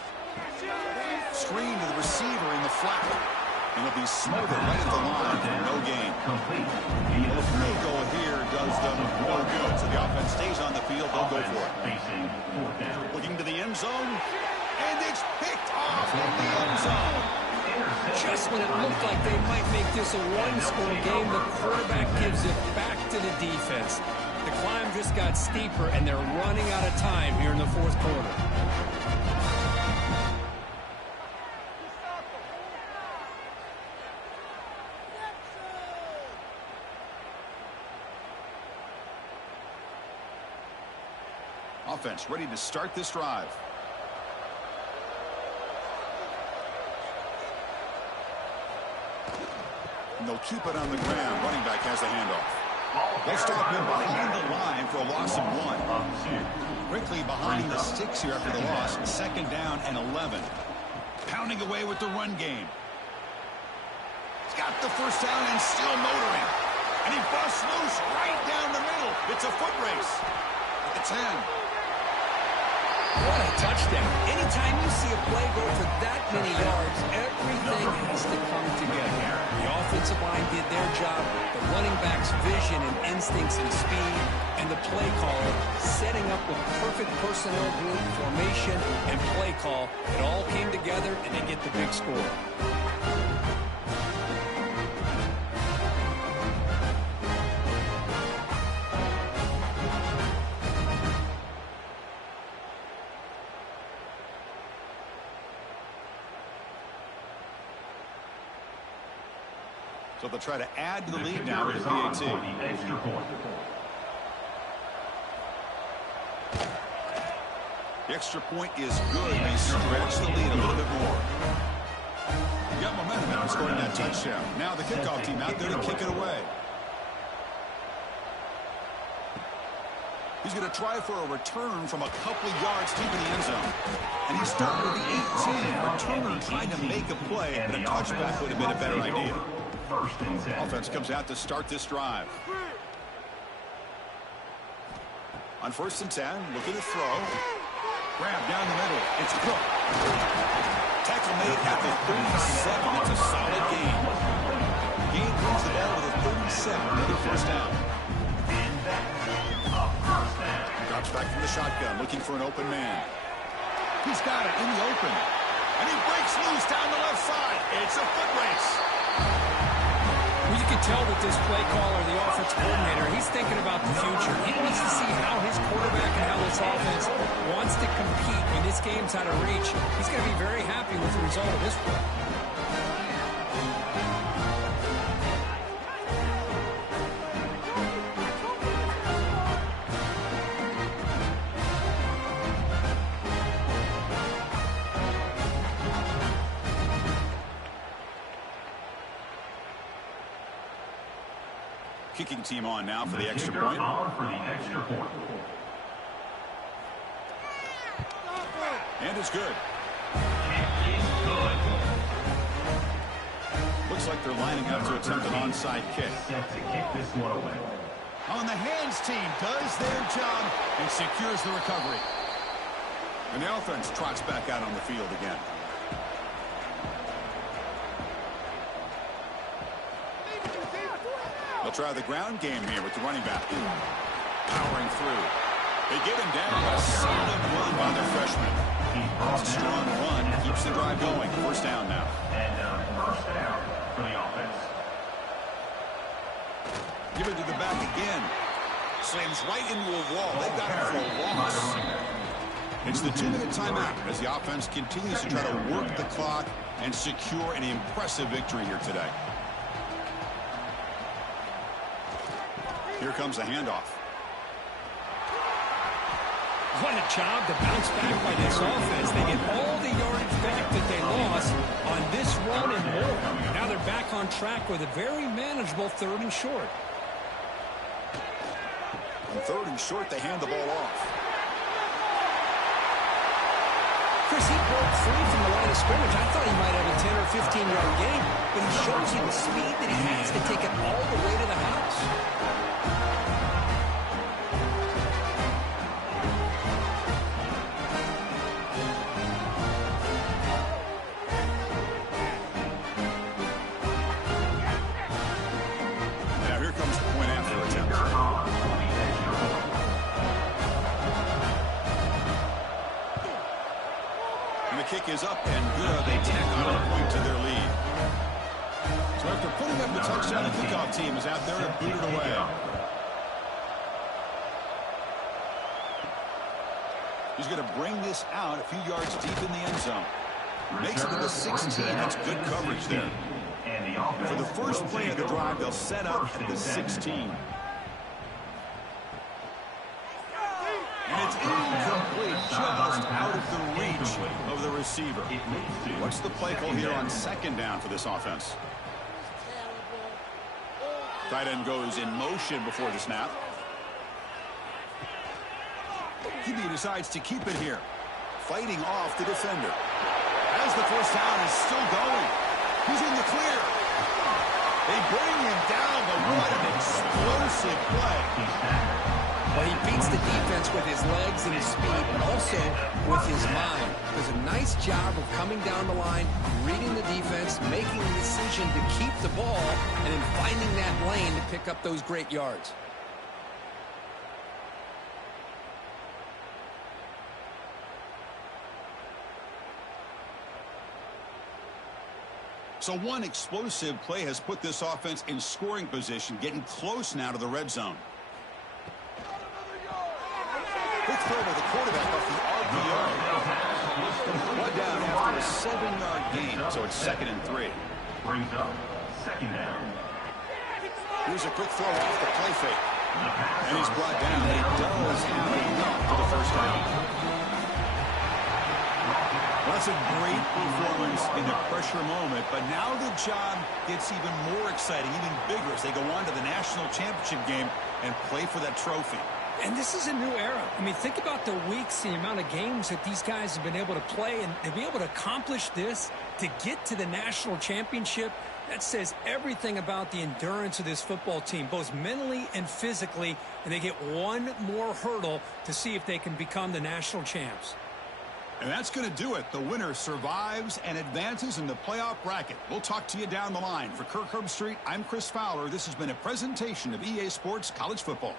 Screen to the receiver in the flat. And it'll be smothered right at the line for no gain. Well, the field goal here does them no good. So the offense stays on the field. They'll go for it. Looking to the end zone. And it's picked off in the end zone. Just when it looked like they might make this a one-score game, the quarterback gives it back to the defense. The climb just got steeper, and they're running out of time here in the 4th quarter. Offense ready to start this drive. And they'll keep it on the ground. Running back has the handoff. They'll stop him behind the line for a loss of 1. Quickly behind the sticks here after the loss. 2nd down and 11. Pounding away with the run game. He's got the first down and still motoring. And he busts loose right down the middle. It's a foot race at the 10. What a touchdown. Anytime you see a play go for that many yards, everything has to come together. The offensive line did their job, the running back's vision and instincts and speed, and the play caller setting up with perfect personnel group, formation, and play call. It all came together, and they get the big score. So they'll try to add to the lead now with the PAT. The extra point is good. They stretch the lead a little bit more. You got momentum after scoring that touchdown. Now the kickoff team out there to kick it away. He's going to try for a return from a couple of yards deep in the end zone. And he's starting with the 18. Returner trying to make a play, but a touchback would have been a better idea. First and 10. Offense comes out to start this drive. On 1st and 10, looking to throw. Grab down the middle. It's Cook. Tackle made at the 37. It's a solid gain. Gain brings the ball to the 37. Another first down. Drops back from the shotgun, looking for an open man. He's got it in the open. And he breaks loose down the left side. It's a foot race. Well, you can tell that this play caller, the offense coordinator, he's thinking about the future. He wants to see how his quarterback and how this offense wants to compete when this game's out of reach. He's going to be very happy with the result of this play. Kicking team on now for the extra point. And it's good. Looks like they're lining up to attempt an onside kick. Set to kick this one away. On the hands team does their job and secures the recovery. And the offense trots back out on the field again. They'll try the ground game here with the running back. Powering through. They get him down. A solid run by their freshman. It's a strong run. Keeps the drive going. First down now. And first down for the offense. Give it to the back again. Slams right into a wall. They've got him for a loss. It's the 2-minute timeout as the offense continues to try to work the clock and secure an impressive victory here today. Here comes the handoff. What a job to bounce back by this offense. They get all the yardage back that they lost on this run and more. Now they're back on track with a very manageable 3rd and short. On 3rd and short, they hand the ball off. Chris, he broke free from the line of scrimmage. I thought he might have a 10 or 15-yard gain, but he shows you the speed that he has to take it all the way to the house. Kick is up and good. They tack on a point to their lead. So after putting up the touchdown, the kickoff team is out there and boot it away. He's going to bring this out a few yards deep in the end zone. Makes it to the 16. That's good coverage there. For the first play of the drive, they'll set up at the 16. And it's incomplete, just out of the reach of the receiver. What's the play call here on 2nd down for this offense? Tight end goes in motion before the snap. QB decides to keep it here. Fighting off the defender. As the first down is still going. He's in the clear. They bring him down, but what an explosive play. Well, he beats the defense with his legs and his speed, but also with his mind. Does a nice job of coming down the line, reading the defense, making the decision to keep the ball, and then finding that lane to pick up those great yards. So one explosive play has put this offense in scoring position, getting close now to the red zone. Quick throw by the quarterback off the RPO. One down after a 7-yard gain, so it's 2nd and 3. Brings up 2nd down. Here's a quick throw off the play fake. And he's brought down. He does have enough for the first down. Well, that's a great performance in a pressure moment, but now the job gets even more exciting, even bigger as they go on to the national championship game and play for that trophy. And this is a new era. I mean, think about the weeks, the amount of games that these guys have been able to play, and to be able to accomplish this, to get to the national championship, that says everything about the endurance of this football team, both mentally and physically, and they get one more hurdle to see if they can become the national champs. And that's going to do it. The winner survives and advances in the playoff bracket. We'll talk to you down the line. For Kirk Herbstreit, I'm Chris Fowler. This has been a presentation of EA Sports College Football.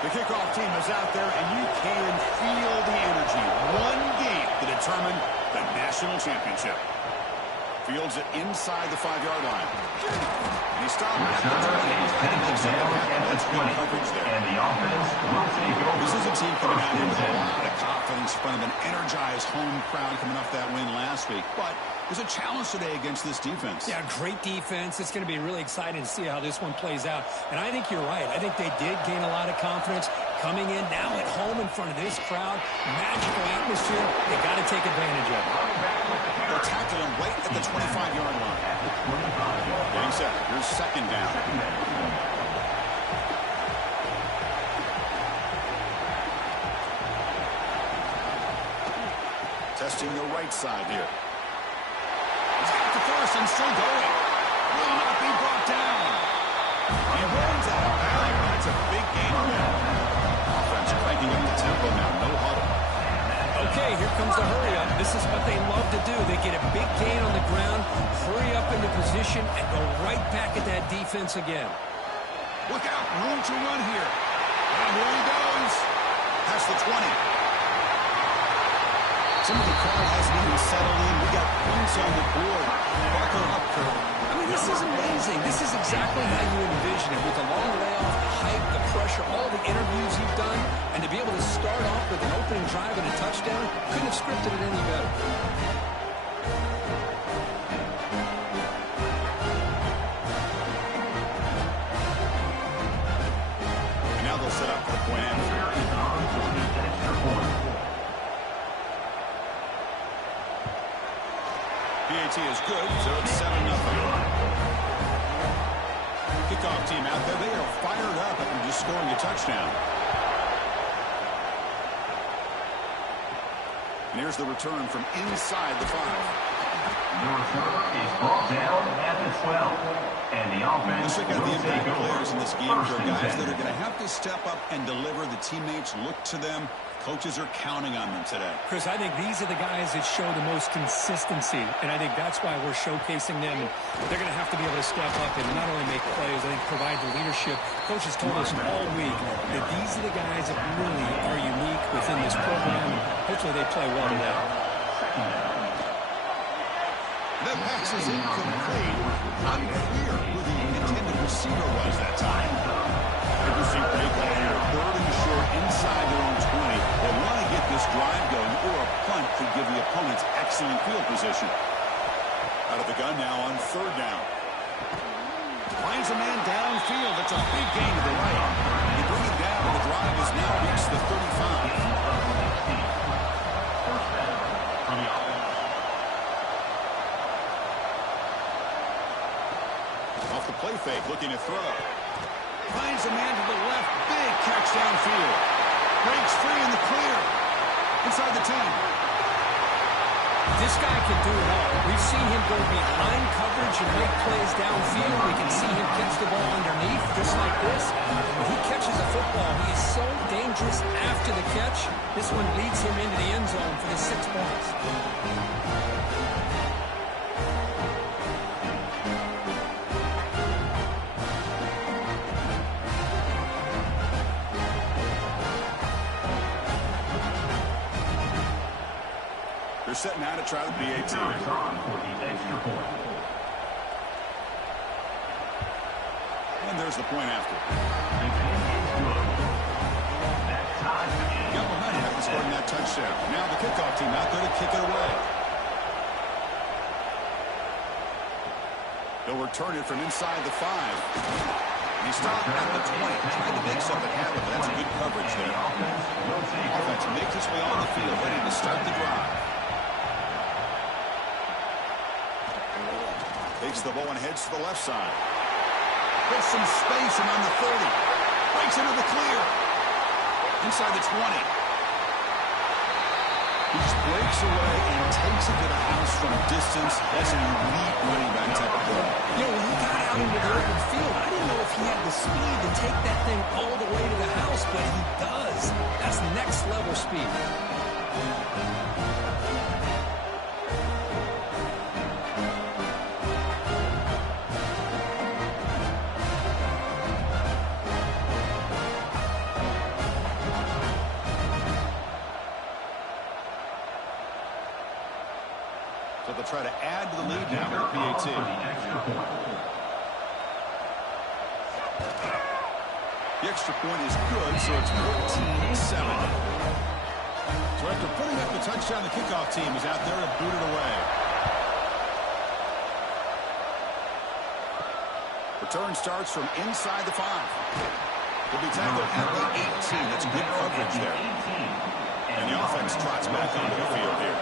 The kickoff team is out there, and you can feel the energy. One game to determine the national championship. Fields it inside the 5-yard line. And he stopped at the Return 20. is Trying to make something down happen. at That's the good 20. coverage there. And the offense will take over. This is a team coming out here with a 1st and 10. lot of confidence in front of an energized home crowd coming off that win last week. But there's a challenge today against this defense. Yeah, great defense. It's going to be really exciting to see how this one plays out. And I think you're right. I think they did gain a lot of confidence coming in now at home in front of this crowd. Magical atmosphere. They got to take advantage of it. They'll tackle him right at the 25-yard line. Getting set. Here's 2nd down. Testing the right side here. He's got the first and still going. Will not be brought down. He runs out of bounds. That's a big gain. Offense cranking up the tempo now. No huddle. Okay, here comes the hurry up. This is what they love to do. They get a big gain on the ground, hurry up into position, and go right back at that defense again. Look out. Room to run here. And here he goes. Past the 20. Some of the crowd hasn't even settled in. We got points on the board. Buckle up, Kirk. I mean, this is amazing. This is exactly how you envision it. With the long layoff, the hype, the pressure, all the interviews you've done, and to be able to start off with an opening drive and a touchdown, couldn't have scripted it any better. And now they'll set up for the point after. PAT is good, so it's 7-0. Kickoff team out there. They are fired up after just scoring a touchdown. And here's the return from inside the 5. The return is brought down at the 12. And the offense Let's check out the will impact take over. players in this game. 1st For and guys 10. that are going to have to step up and deliver. The teammates look to them. Coaches are counting on them today. Chris, I think these are the guys that show the most consistency, and I think that's why we're showcasing them. And they're going to have to be able to step up and not only make plays, I think provide the leadership. Coaches told us all week that these are the guys that really are unique within this program, and hopefully they play well today. The pass is incomplete. Unclear who the intended receiver was that time. Interesting play call here. 3rd and short inside their own 20. They want to get this drive going, or a punt could give the opponents excellent field position. Out of the gun now on 3rd down. Finds a man downfield. That's a big gain to the right. They bring it down. The drive has now reached the 35. Off the play fake, looking to throw. Finds a man to the left. Big catch downfield. Breaks free in the clear. Inside the 10. This guy can do it all. We've seen him go behind coverage and make plays downfield. We can see him catch the ball underneath, just like this. When he catches a football, he is so dangerous after the catch. This one leads him into the end zone for the 6 points. They're setting out to try the PAT. It's on for the extra point. And there's the point after. The kick is good. That ties the game. Got momentum after scoring that touchdown. Now the kickoff team out there to kick it away. They'll return it from inside the 5. And he stopped at the 20. Trying to make something happen, but that's good coverage there. Offense makes its way on the field, ready to start the drive. Takes the ball and heads to the left side. Puts some space and on the 30. Breaks into the clear. Inside the 20. He just breaks away and takes it to the house from distance. That's an elite running back type of play. You know, when he got out into the open field, I didn't know if he had the speed to take that thing all the way to the house, but he does. That's next level speed. So They'll try to add to the lead now with a PAT. The extra point is good, so it's 14-7. So after putting up the touchdown, the kickoff team is out there to boot it away. Return starts from inside the 5. Will be tackled at the 18. That's good coverage there. And the offense trots back onto the field here.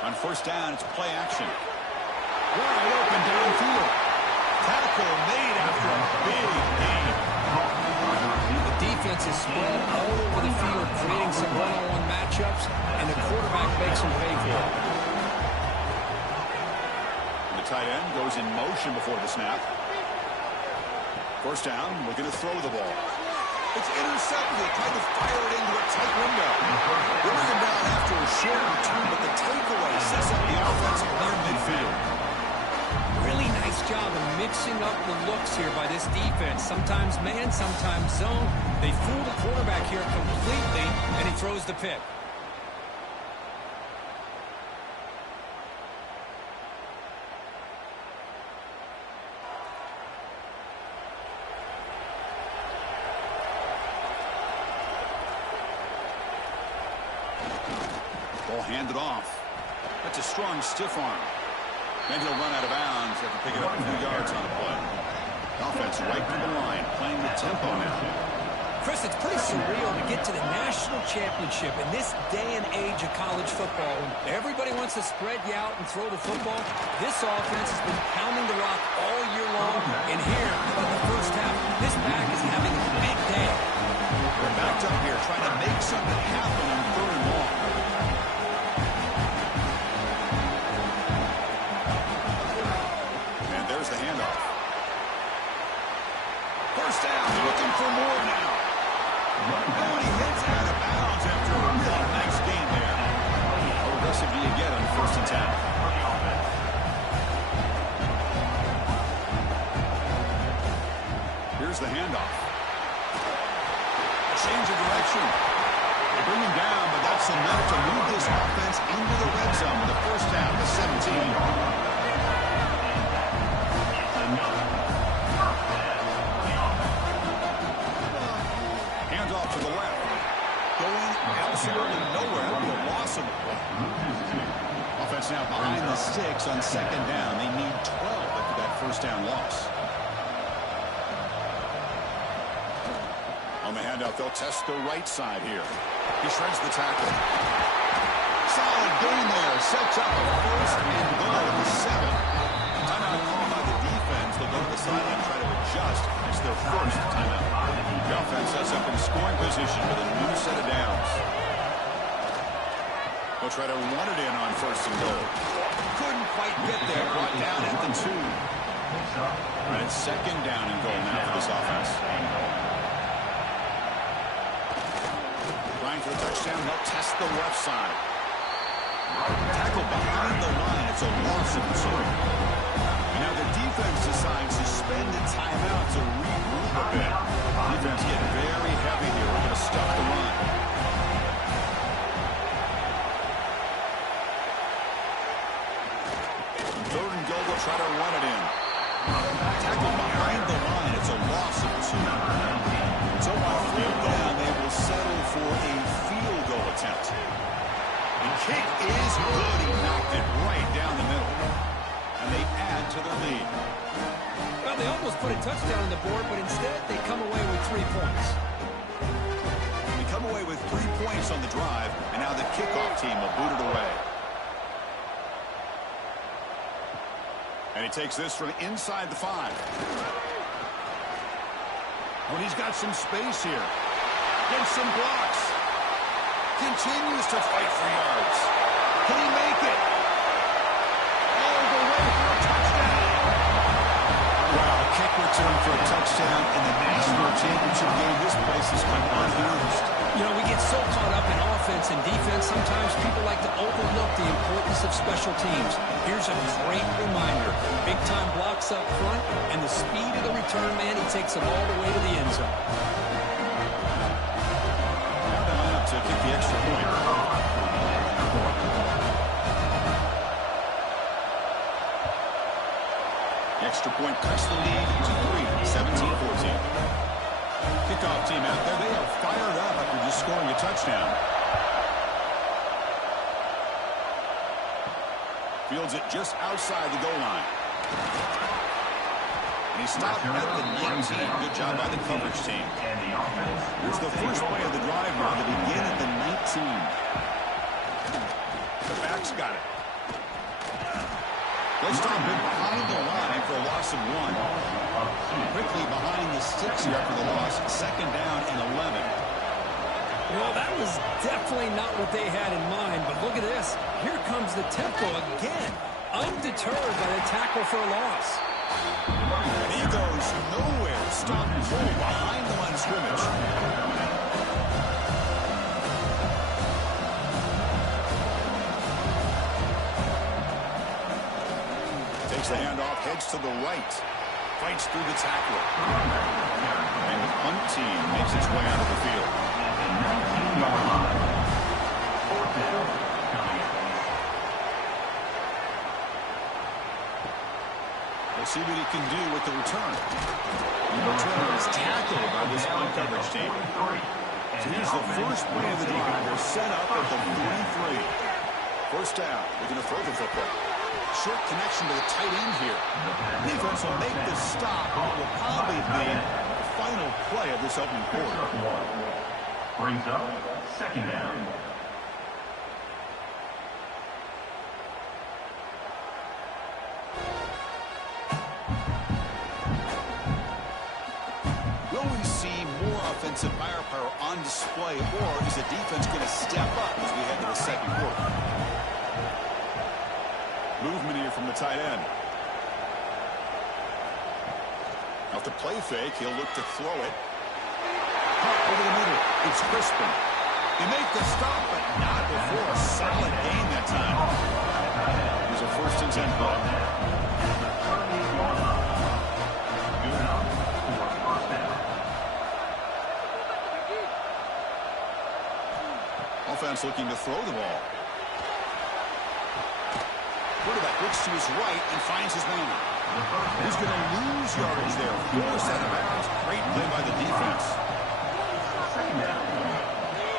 On first down, it's play action. Wide open downfield. Tackle made after a big gain. The defense is spread all over the field, creating some one-on-one matchups, and the quarterback makes them pay for it. The tight end goes in motion before the snap. First down, looking to throw the ball. It's intercepted. Tried to fire it into a tight window. They bring him down after a short return, but the takeaway sets up the offense near midfield. Really nice job of mixing up the looks here by this defense. Sometimes man, sometimes zone. They fool the quarterback here completely, and he throws the pick. Ball handed off. That's a strong stiff arm. Then he'll run out of bounds after picking up a few yards on the play. Offense right to the line, playing the tempo now. Chris, it's pretty surreal to get to the national championship in this day and age of college football. When everybody wants to spread you out and throw the football, this offense has been pounding the rock all year long. And here, about the first half, this back is having a big day. We're backed up here trying to make something happen on 3rd and long. And there's the handoff. First down, looking for more now. And he hits out of bounds after a really nice gain there. How aggressive do you get on 1st and 10? Here's the handoff. A change of direction. They bring him down, but that's enough to move this offense into the red zone with the first down to 17. Off to the left. Going absolutely nowhere. That'll be a loss of the play. Offense now behind the sticks on 2nd down. They need 12 after that first down loss. On the handout, they'll test the right side here. He shreds the tackle. Solid gain there. Sets up a 1st and goal at the 7. Timeout called by the defense. They'll go to the sideline and try to adjust. It's their 1st timeout. The offense sets up in scoring position with a new set of downs. They'll try to run it in on 1st and goal. Couldn't quite get there. Brought down at the 2. And it's 2nd down and goal now for this offense. Trying for the touchdown. They'll test the left side. Tackle behind the line. It's a loss of 2. And now the defense decides to spend a timeout to regroup a bit. Defense getting very heavy here. We're going to stop the run. Third and goal, they'll try to run it in. Tackle behind the line. It's a loss of 2. So on 3rd down, they will settle for a field goal attempt. The kick is good. He knocked it right down the middle. And they add to their lead. Well, they almost put a touchdown on the board, but instead they come away with 3 points. They come away with 3 points on the drive, and now the kickoff team will boot it away. And he takes this from inside the 5. Well, he's got some space here. Gets some blocks. Continues to fight for yards. Can he make it? All the way for a touchdown. Wow, kick return for a touchdown in the national championship game. This place has come unhinged. You know, we get so caught up in offense and defense, sometimes people like to overlook the importance of special teams. Here's a great reminder. Big-time blocks up front, and the speed of the return man, he takes them all the way to the end zone. Now the lineup extra point. The extra point cuts the lead to 3, 17-14. Kickoff team out there. They are fired up after just scoring a touchdown. Fields it just outside the goal line. And he stopped at the 19. Good job by the coverage team. Here's the first play of the drive now. They begin at the 19. The back's got it. They'll stop it behind the line for a loss of 1. Quickly behind the 6 here after the loss. Second down and 11. Well, that was definitely not what they had in mind, but look at this. Here comes the tempo again. Undeterred by the tackle for a loss. And he goes nowhere. Stop and pull behind the line of scrimmage. Takes the handoff, heads to the right. Fights through the tackle. And the punt team makes its way out of the field. 19-yard line. 4th down. We'll see what he can do with the return. The return is tackled by this coverage team. So here's the first play of the drive. They're set up at the 43. First down. Looking to throw the football. Short connection to the tight end here. Defense will make the stop. It will probably be the final play of this opening quarter. Brings up 2nd down. Will we see more offensive firepower on display, or is the defense going to step up as we head to the second quarter? Movement here from the tight end. Off the play fake, he'll look to throw it. Over the middle, it's Crispin. They make the stop, but not before a solid gain that time. Here's a 1st and 10 ball. Offense looking to throw the ball. Quarterback looks to his right and finds his man. He's going to lose yardage there. Forced out of bounds. Great play by the defense.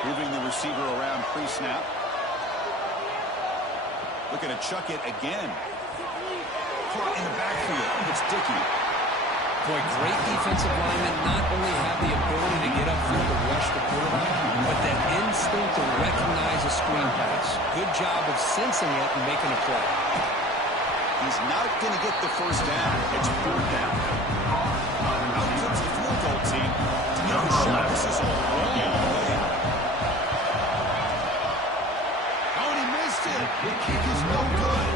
Moving the receiver around pre-snap. Looking to chuck it again. Caught in the backfield. It's Dickey. Boy, great defensive linemen not only have the ability to get upfield to rush the quarterback, but that instinct to recognize a screen pass. Good job of sensing it and making a play. He's not going to get the first down. It's 4th down. Out comes the field goal team to make a shot. This is a long way out. Oh, and he missed it. The kick is no good.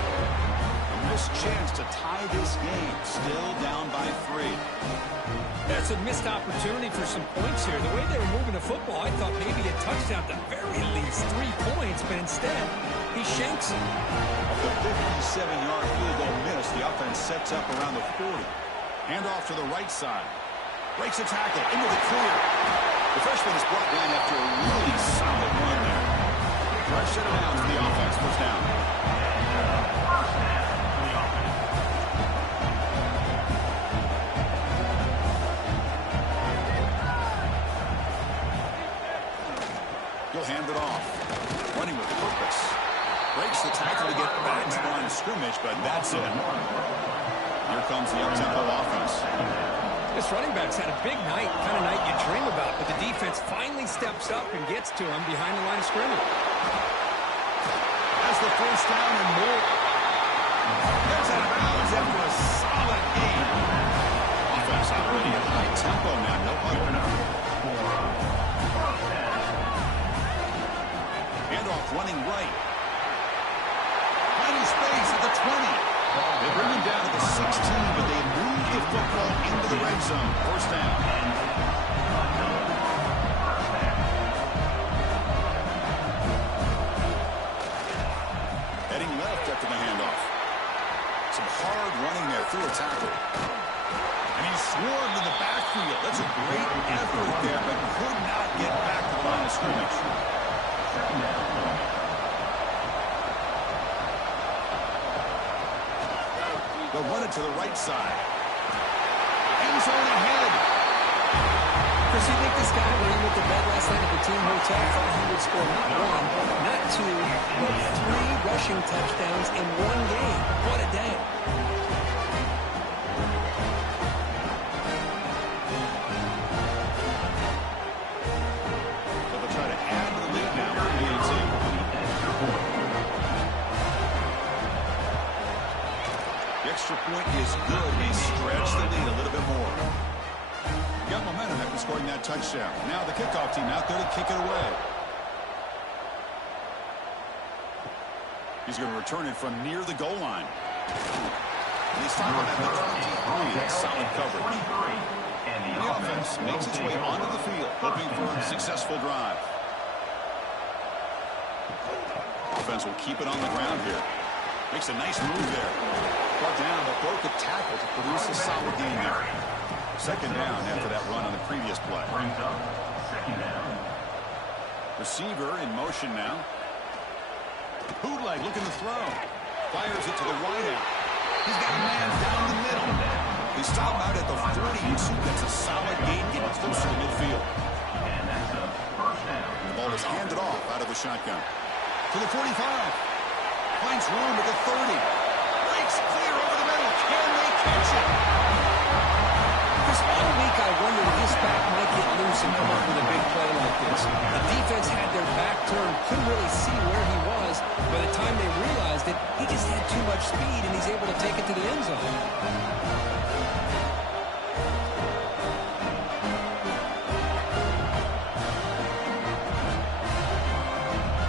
A missed chance to tie this game. Still down by 3. That's a missed opportunity for some points here. The way they were moving the football, I thought maybe a touchdown at the very least. 3 points, but instead, he shanks it. Off the 57-yard field goal miss, the offense sets up around the 40. Handoff to the right side. Breaks a tackle into the clear. The freshman is brought down after a really solid run there. Fresh set it down to the offense. First down. He'll hand it off. Running with purpose. Breaks the tackle to get back to the line of scrimmage, but that's it. Here comes the up-tempo offense. This running back's had a big night, kind of night you dream about, but the defense finally steps up and gets to him behind the line of scrimmage. Has the first down and more. Gets out of bounds after a solid game. Offense operating at high tempo now. No huddle. Handoff running right. Finding space at the 20. They bring him down to the 16, but they move the football into the red zone. First down. Heading left after the handoff. Some hard running there through a tackle. And he swarmed in the backfield. That's a great effort there, but could not get back to the line of scrimmage. second down. They'll run it to the right side. End zone ahead. Chris, you think this guy, when he went to bed last night at the team hotel, thought he would score not one, not two, but 3 rushing touchdowns in one game? What a day. So they'll try to add to the lead now for BT. The extra point is good. They stretch the lead a little bit more. Got momentum after scoring that touchdown. Now the kickoff team out there to kick it away. He's going to return it from near the goal line. And he's talking about the 23. That's solid coverage. And The offense makes its way onto the field, hoping for a successful drive. Offense will keep it on the ground here. Makes a nice move there. Brought down, but broke a tackle to produce a solid gain there. Second down after that run on the previous play. Brings up second down. Receiver in motion now. Bootleg looking to throw. Fires it to the wideout. He's got a man down the middle. He stopped out at the 42. That's a solid gain, getting closer to midfield. And that's a first down. The ball is handed off out of the shotgun. To the 45. Finds room at the 30. Breaks clear over the middle. Can they catch it? Chris, all week I wondered if this back might get loose and come up with a big play like this. The defense had their back turned, couldn't really see where he was. By the time they realized it, he just had too much speed, and he's able to take it to the end zone.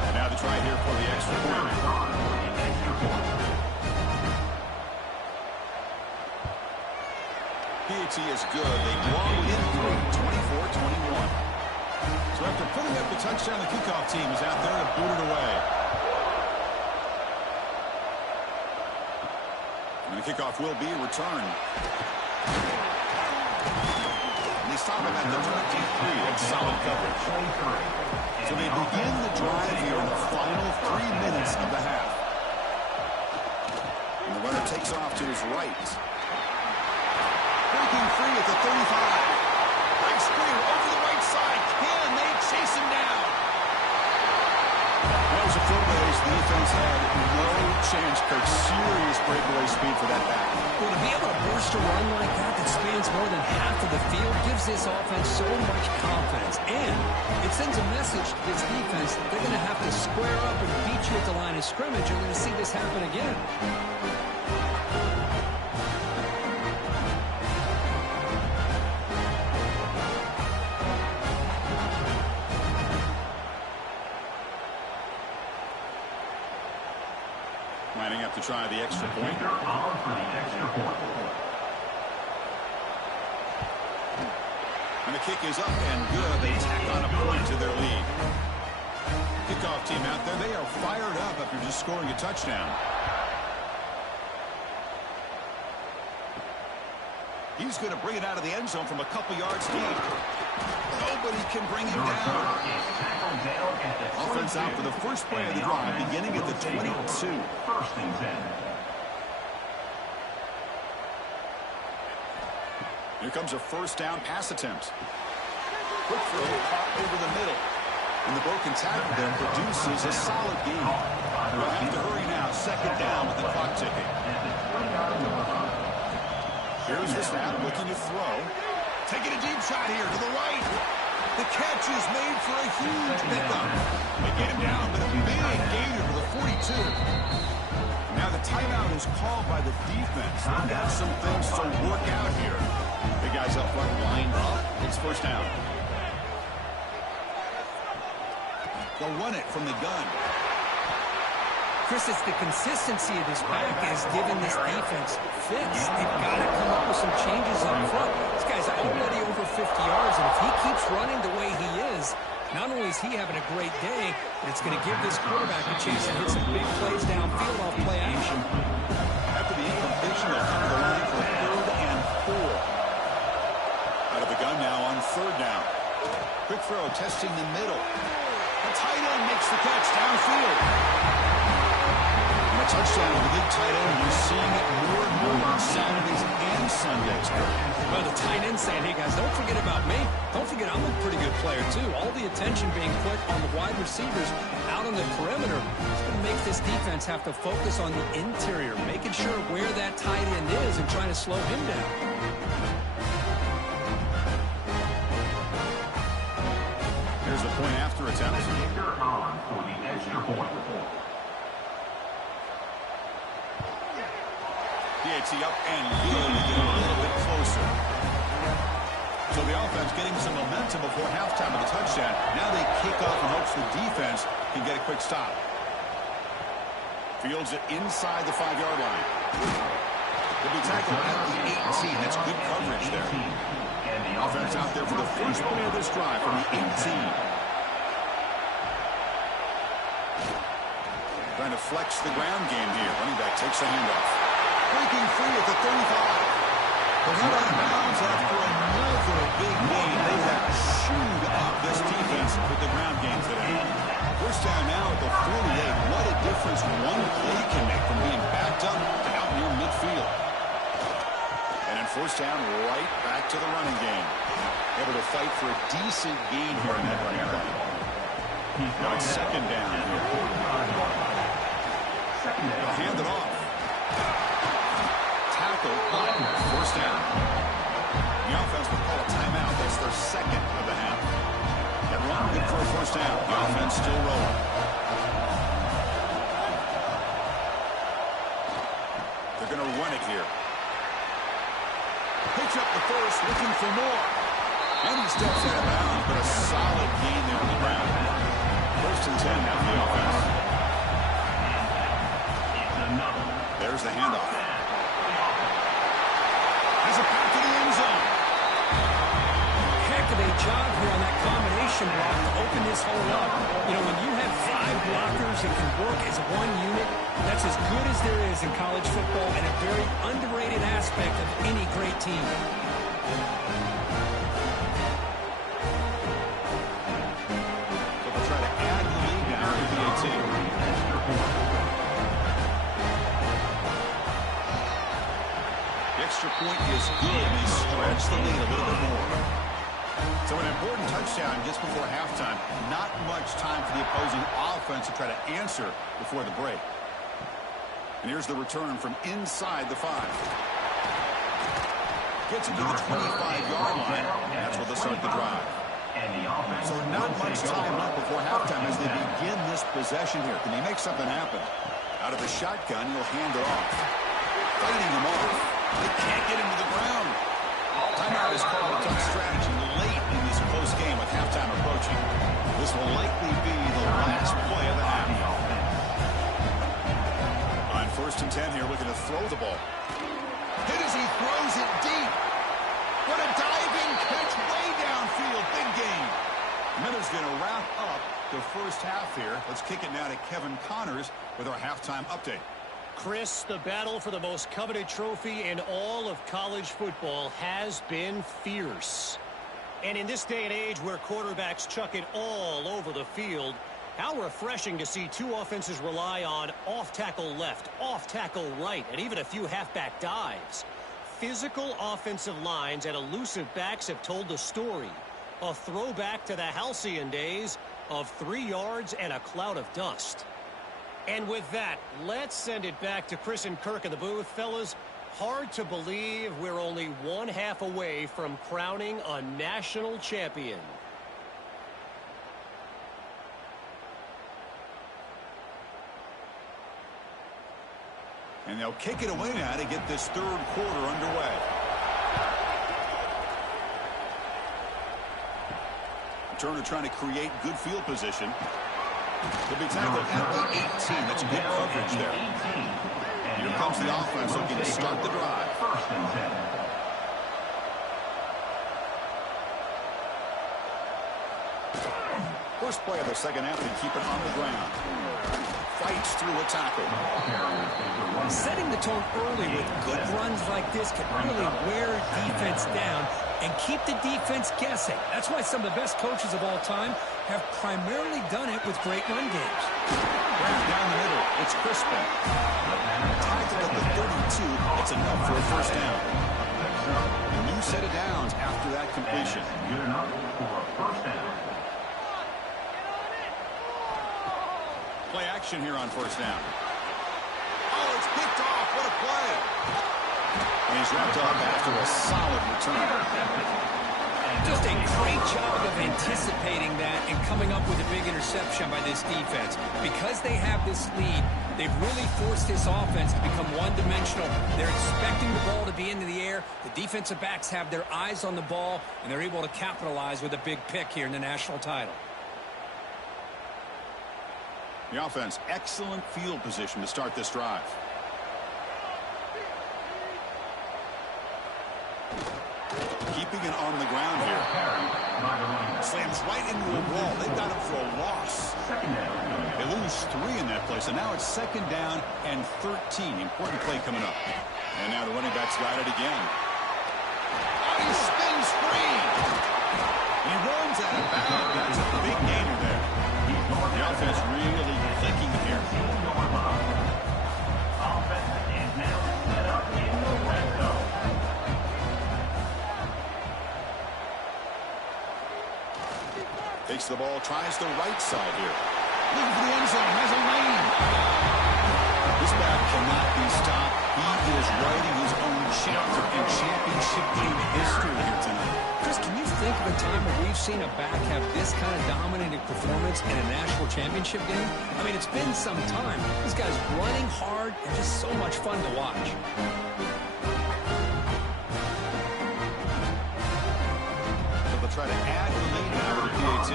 And now the try here for the extra point. PAT is good. They draw within 3, 24-21. So after putting up the touchdown, the kickoff team is out there to boot it away. And the kickoff will be returned. And they stop him at the 23. That's solid coverage. So they begin the drive here in the final 3 minutes of the half. And the runner takes off to his right. Breaking free at the 35. Breaks clear over the right side. Can they chase him down? That was a field race. The defense had no chance. Coach, serious breakaway speed for that back. Well, to be able to burst a run like that spans more than half of the field gives this offense so much confidence. And it sends a message to this defense that they're going to have to square up and beat you at the line of scrimmage. You're going to see this happen again. Lining up to try the extra point. On for the extra point. And the kick is up and good. They tack on a point to their lead. Kickoff team out there. They are fired up after just scoring a touchdown. He's going to bring it out of the end zone from a couple yards deep. Nobody can bring him down. Offense out for the first play of the drive, beginning at the 22. First and 10. Here comes a first down pass attempt. Quick throw caught over the middle. And the broken tackle there produces a solid gain. We'll have to hurry now. Second down with the clock ticking. Here's the snap, looking to throw. Taking a deep shot here to the right. The catch is made for a huge pickup. They get him down, but a big gainer to the 42. Now the timeout is called by the defense. They've got some things to work out here. The guys up front lined up. It's first down. They'll run it from the gun. Chris, it's the consistency of this back has given this defense fits. They've got to come up with some changes up front. This guy's already over 50 yards, and if he keeps running the way he is, not only is he having a great day, but it's going to give this quarterback a chance to hit some big plays downfield off play action. After the incompletion, they'll come to the line for 3rd and 4. Out of the gun now on 3rd down. Quick throw, testing the middle. The tight end makes the touchdown with the big tight end. You're seeing it more and more on Saturdays and Sundays. Well, the tight end saying, hey, guys, don't forget about me. Don't forget I'm a pretty good player, too. All the attention being put on the wide receivers out on the perimeter. It's going to make this defense have to focus on the interior, making sure where that tight end is and trying to slow him down. Here's the point after attempt. They're on for the extra point. PAT up and good to get a little bit closer. So the offense getting some momentum before halftime of the touchdown. Now they kick off and hopes the defense can get a quick stop. Fields it inside the 5-yard line. He'll be tackled at the 18. That's good coverage there. And the Offense out there for the first play of this drive from the 18. Trying to flex the ground game here. Running back takes a handoff. Breaking free at the 35. But not out of bounds after another big game. They have chewed up this defense with the ground game today. First down now at the 48. What a difference one play can make from being backed up to out near midfield. And then first down right back to the running game. Able to fight for a decent gain here in that running play. Now it's second down here. They'll hand it off. First down. The offense will call a timeout. That's their second of the half. That run good for a first down. The offense still rolling. They're going to run it here. Pitch up the first, looking for more. And he steps out of bounds, but a solid gain there on the ground. First and 10 now for the offense. There's the handoff. He's a pass to the end zone. Heck of a job here on that combination block to open this hole up. You know, when you have 5 blockers that can work as one unit, that's as good as there is in college football and a very underrated aspect of any great team. So they'll try to add the lead now to the 18. Extra point is good, and they stretch the lead a little bit more. So an important touchdown just before halftime. Not much time for the opposing offense to try to answer before the break. And here's the return from inside the 5. Gets it to the 25-yard line. That's where they'll start the drive. So not much time left before halftime as they begin this possession here. Can he make something happen? Out of the shotgun, he'll hand it off. Fighting him off. They can't get him to the ground. Timeout is called a tough strategy late in this close game with halftime approaching. This will likely be the last play of the half. On first and 10 here, looking to throw the ball. Hit as he throws it deep. What a diving catch way downfield. Big game. Miller's going to wrap up the first half here. Let's kick it now to Kevin Connors with our halftime update. Chris, the battle for the most coveted trophy in all of college football has been fierce. And in this day and age where quarterbacks chuck it all over the field, how refreshing to see two offenses rely on off-tackle left, off-tackle right, and even a few halfback dives. Physical offensive lines and elusive backs have told the story. A throwback to the halcyon days of 3 yards and a cloud of dust. And with that, let's send it back to Chris and Kirk in the booth. Fellas, hard to believe we're only one half away from crowning a national champion. And they'll kick it away now to get this third quarter underway. Turner trying to create good field position. He'll be tackled at the 18. That's good coverage there. Here comes the offense looking to start the drive. First play of the second half to keep it on the ground. Fights through a tackle. Setting the tone early with good runs like this can really wear defense down and keep the defense guessing. That's why some of the best coaches of all time have primarily done it with great run games. Down the middle, it's Crispin. Tackled at the 32. It's enough for a first down. A new set of downs after that completion. Good enough for a first down. Play action here on first down. Oh, it's picked off. What a play. And he's wrapped up after a solid return. Just a great job of anticipating that and coming up with a big interception by this defense. Because they have this lead, they've really forced this offense to become one-dimensional. They're expecting the ball to be into the air. The defensive backs have their eyes on the ball, and they're able to capitalize with a big pick here in the national title. The offense, excellent field position to start this drive. Keeping it on the ground here. Slams right into a wall. They got him for a loss. They lose 3 in that play, so now it's second down and 13. Important play coming up. And now the running back's got it again. Oh, he spins free. He runs out of bounds. That's a big gainer there. The offense really clicking here. Offense is now set up in the red zone. Takes the ball, tries the right side here. Looking for the end zone, has a lane. This back cannot be stopped. He is writing his own chapter in championship game history here tonight. Chris, can you think of a time where we've seen a back have this kind of dominating performance in a national championship game? I mean, it's been some time. This guy's running hard and just so much fun to watch. They'll try to add the lead now with the PAT.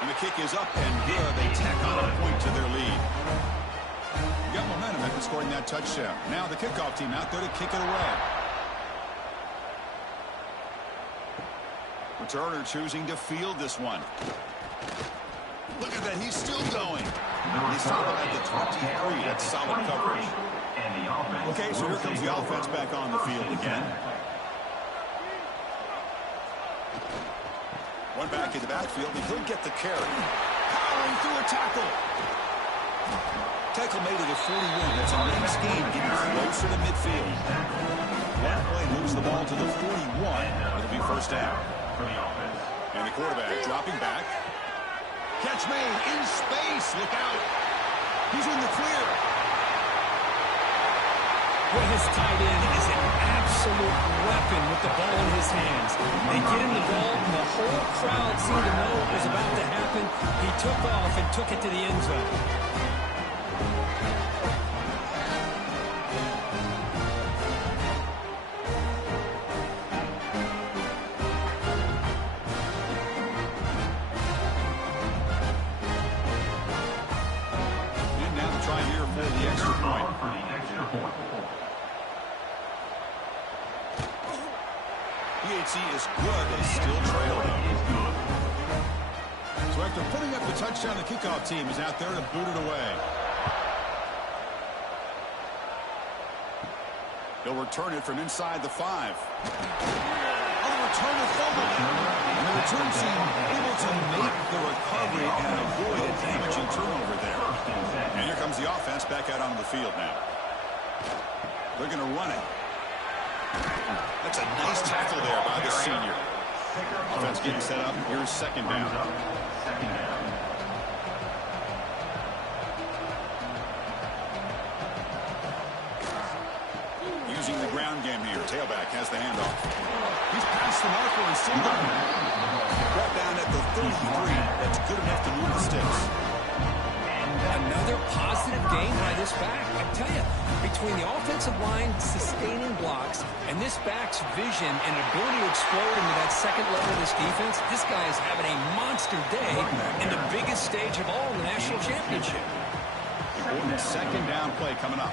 And the kick is up and good. They tack on a point to their lead. You got momentum after scoring that touchdown. Now the kickoff team out there to kick it away. Returner choosing to field this one. Look at that. He's still going. He's started at the 23. That's solid coverage. Okay, so here comes the offense back on the field again. One back in the backfield, and he'll get the carry. Powering through a tackle. Tackle made to the 41. That's a nice game, getting closer to midfield. One play moves the ball to the 41. It'll be first down. And the quarterback dropping back. Catch made in space. Look out. He's in the clear. Well, his tight end is an absolute weapon with the ball in his hands. They get him the ball, and the whole crowd seemed to know what was about to happen. He took off and took it to the end zone. And now to try here for the extra point. PAT is good. They still trail though. So after putting up the touchdown, the kickoff team is out there to boot it away. They'll return it from inside the 5. On the return of fumble. And the return team able to make the recovery and avoid a damaging turnover there. And here comes the offense back out onto the field now. They're going to run it. That's a nice tackle there by the senior. Offense getting set up. Here's second down. Using the ground game here. Tailback has the handoff. He's past the marker and still got it. Brought down at the 33. That's good enough to move the sticks. Another positive game by this back. I tell you, between the offensive line sustaining blocks and this back's vision and ability to explode into that second level of this defense, this guy is having a monster day in the biggest stage of all in the national championship. Important second down play coming up.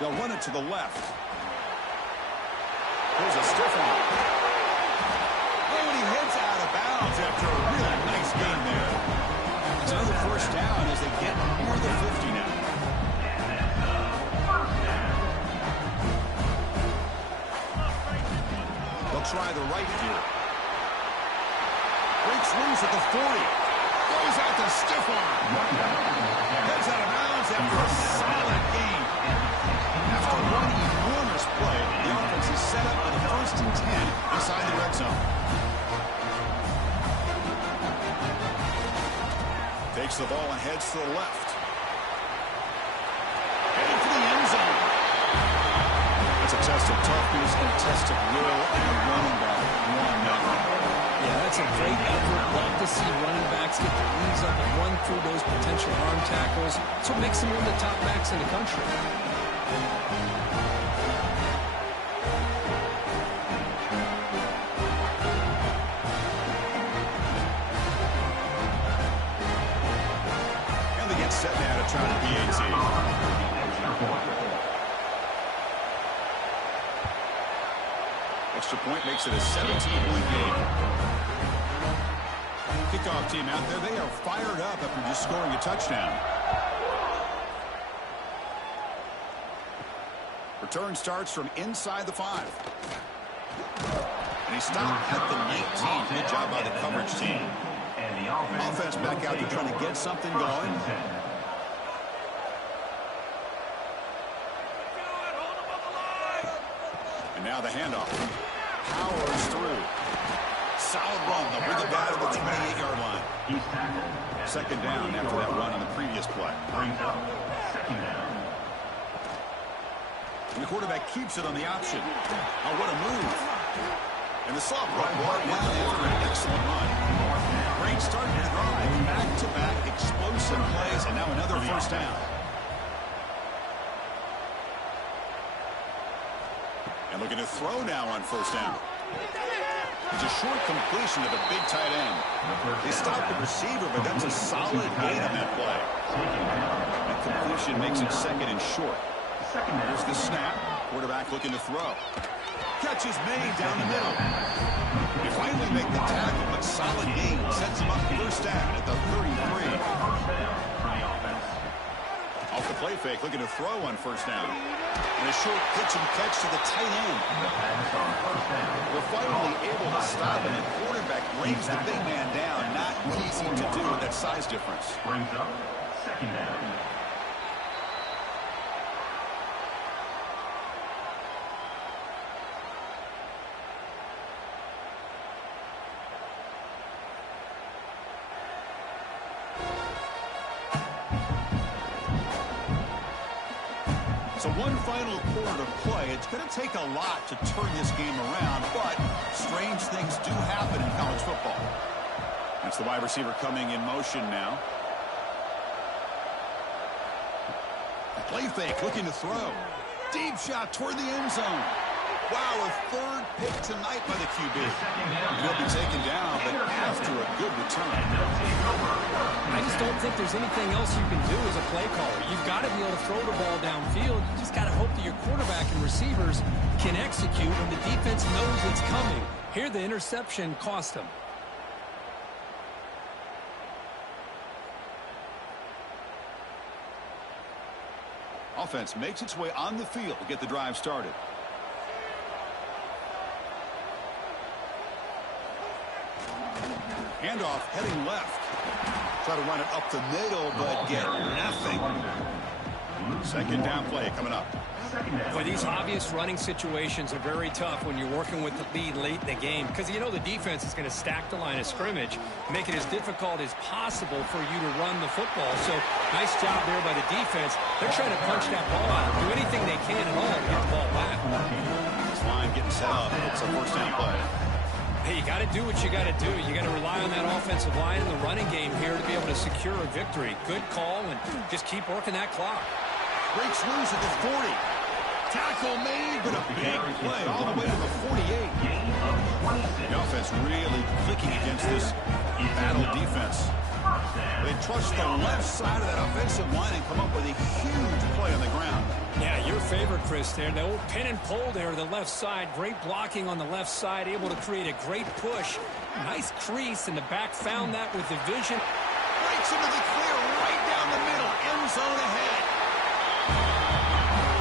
They'll run it to the left. There's a stiff one. Oh, and he heads out of bounds after a really nice game there. It's another first down as they get near the 50 now. try the right here. Breaks loose at the 40. Goes out to stiff arm. Heads out of bounds after a solid gain. After one enormous play, the offense is set up for the 1st and 10 inside the red zone. Takes the ball and heads to the left. Heading for the end zone. That's a test of toughness and a test of will and a running back. 1-0. Yeah, that's a great effort. Love to see running backs get their knees up and run through those potential arm tackles. That's what makes them one of the top backs in the country. And they get set now to try the PAT. Extra point makes it a 17-point game. Kickoff team out there, they are fired up after just scoring a touchdown. Return starts from inside the 5. And he stopped at the 19. Good job by the coverage team. Offense back out there trying to get something going. And now the handoff. Powers through. Solid run. They'll bring it back to the 28-yard line. Second down after that run on the previous play. And the quarterback keeps it on the option. Oh, what a move. And the soft run brought down after an excellent run. Great start to the drive. Back-to-back explosive plays, and now another first down. And looking to throw now on first down. It's a short completion to the big tight end. They stopped the receiver, but that's a solid gain on that play. That completion makes it 2nd and short. Here's the snap. Quarterback looking to throw. Catch is made down the middle. They finally make the tackle, but solid gain sets him up first down at the 33. Off the play fake, looking to throw on first down. And a short pitch and catch to the tight end. They're finally able to stop him, and the quarterback brings the big man down. Not easy to do with that size difference. Brings up 2nd down. So one final quarter to play. It's going to take a lot to turn this game around, but strange things do happen in college football. That's the wide receiver coming in motion now. Play fake, looking to throw. Deep shot toward the end zone. Wow, a 3rd pick tonight by the QB. He'll be taken down, but after a good return. I just don't think there's anything else you can do as a play caller. You've got to be able to throw the ball downfield. You just got to hope that your quarterback and receivers can execute when the defense knows it's coming. Here, the interception cost them. Offense makes its way on the field to get the drive started. Handoff heading left. Try to run it up the middle, but get nothing. 2nd down play coming up. Boy, these obvious running situations are very tough when you're working with the lead late in the game because you know the defense is going to stack the line of scrimmage, make it as difficult as possible for you to run the football. So nice job there by the defense. They're trying to punch that ball out, do anything they can at all to get the ball back. This line getting set up. It's a 1st down play. Hey, you got to do what you got to do. You got to rely on that offensive line in the running game here to be able to secure a victory. Good call, and just keep working that clock. Breaks loose at the 40. Tackle made, but a big play all the way to the 48. The offense really clicking against this battle defense. They trust the left side of that offensive line and come up with a huge play on the ground. Yeah, your favorite, Chris, there. The old pin and pull there, the left side. Great blocking on the left side, able to create a great push. Nice crease, and the back found that with the vision. Breaks into the clear right down the middle. End zone ahead.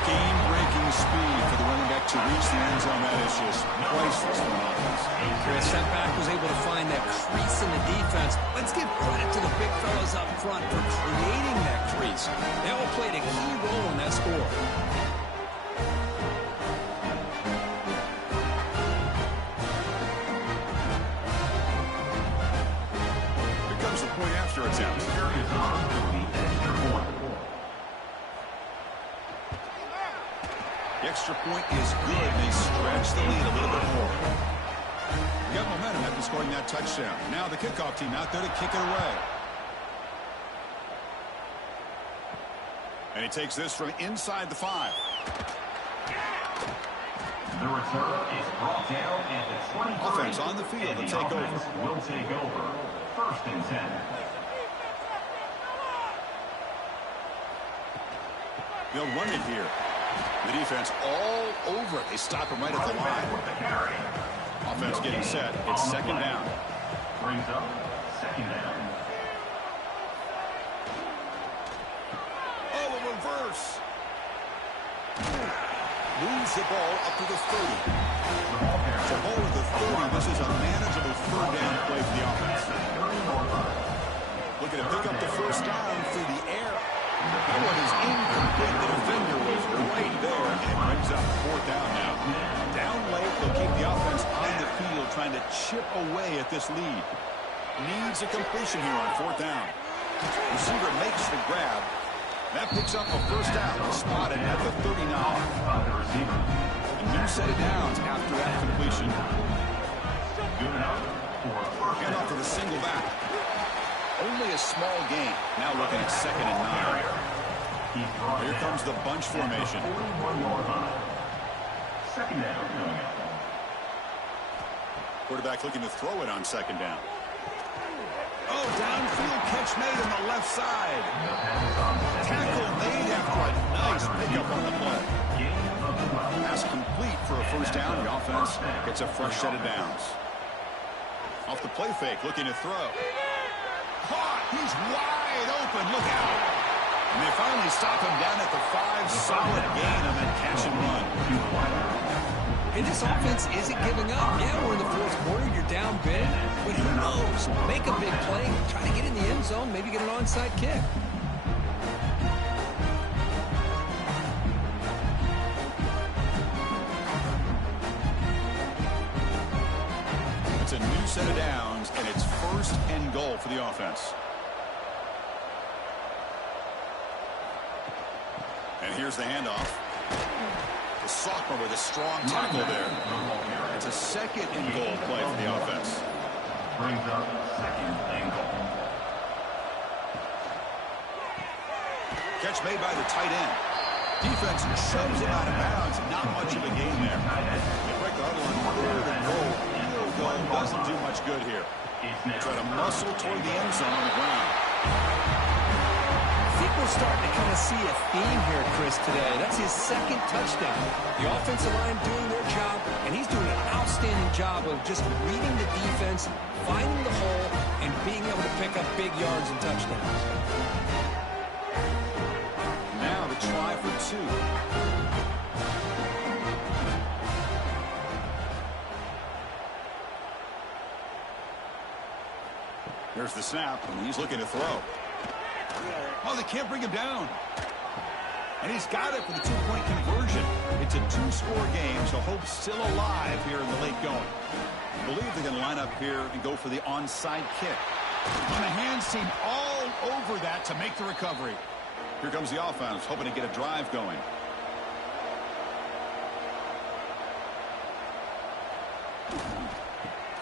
Game-breaking speed for the running back To reach the end zone, that is just priceless for an offense. Chris, that back was able to find that crease in the defense. Let's give credit to the big fellas up front for creating that crease. They all played a key role in that score. Here comes the point after attempt. Here is on to the extra point. The extra point is good, and they stretch the lead a little bit more. They got momentum after scoring that touchdown. Now the kickoff team out there to kick it away. And he takes this from inside the 5. The return is brought down at the 23. Offense on the field to take over. Will take over. 1st and 10. They'll run it here. The defense all over it. They stop him right at the line. With the carry. Offense getting set. It's 2nd down. Brings up 2nd down. Oh, a reverse. Moves the ball up to the 30. So ball at the 30. This is a manageable 3rd down play for the offense. Looking to pick up the 1st down through the air. That one is incomplete. The defender was right there, and it brings up 4th down now. Down late, they'll keep the offense on the field, trying to chip away at this lead. Needs a completion here on 4th down. Receiver makes the grab. That picks up a 1st down, spotted at the 39. A new set of downs after that completion. Good enough for a 1st Hand down. off to the single back. Only a small gain. Now looking at 2nd and 9. Here comes the bunch formation. 41-yard line. 2nd down coming up. Quarterback looking to throw it on 2nd down. Oh, downfield catch made on the left side. Tackle made after a nice pickup on the play. Pass complete for a 1st down. The offense gets a fresh set of downs. Off the play fake, looking to throw. Caught. He's wide open. Look out. And they finally stop him down at the 5. Solid gain on that catch and run. And this offense isn't giving up. Yeah, we're in the 4th quarter. You're down big. But who knows? Make a big play. Try to get in the end zone. Maybe get an onside kick. It's a new set of downs, and it's 1st and goal for the offense. And here's the handoff. The sophomore with a strong tackle there. It's a 2nd and goal play for the offense. Brings up 2nd and goal. Catch made by the tight end. Defense shoves him out of bounds. Not much of a gain there. They break the huddle on 3rd and goal. Field goal doesn't do much good here. They try to muscle toward the end zone on the ground. I think we're starting to kind of see a theme here, Chris, today. That's his 2nd touchdown. The offensive line doing their job, and he's doing an outstanding job of just reading the defense, finding the hole, and being able to pick up big yards and touchdowns. Now the try for 2. There's the snap, and he's looking to throw. Oh, they can't bring him down. And he's got it for the 2-point conversion. It's a 2-score game, so hope's still alive here in the late going. I believe they're going to line up here and go for the onside kick. And the hands team all over that to make the recovery. Here comes the offense, hoping to get a drive going.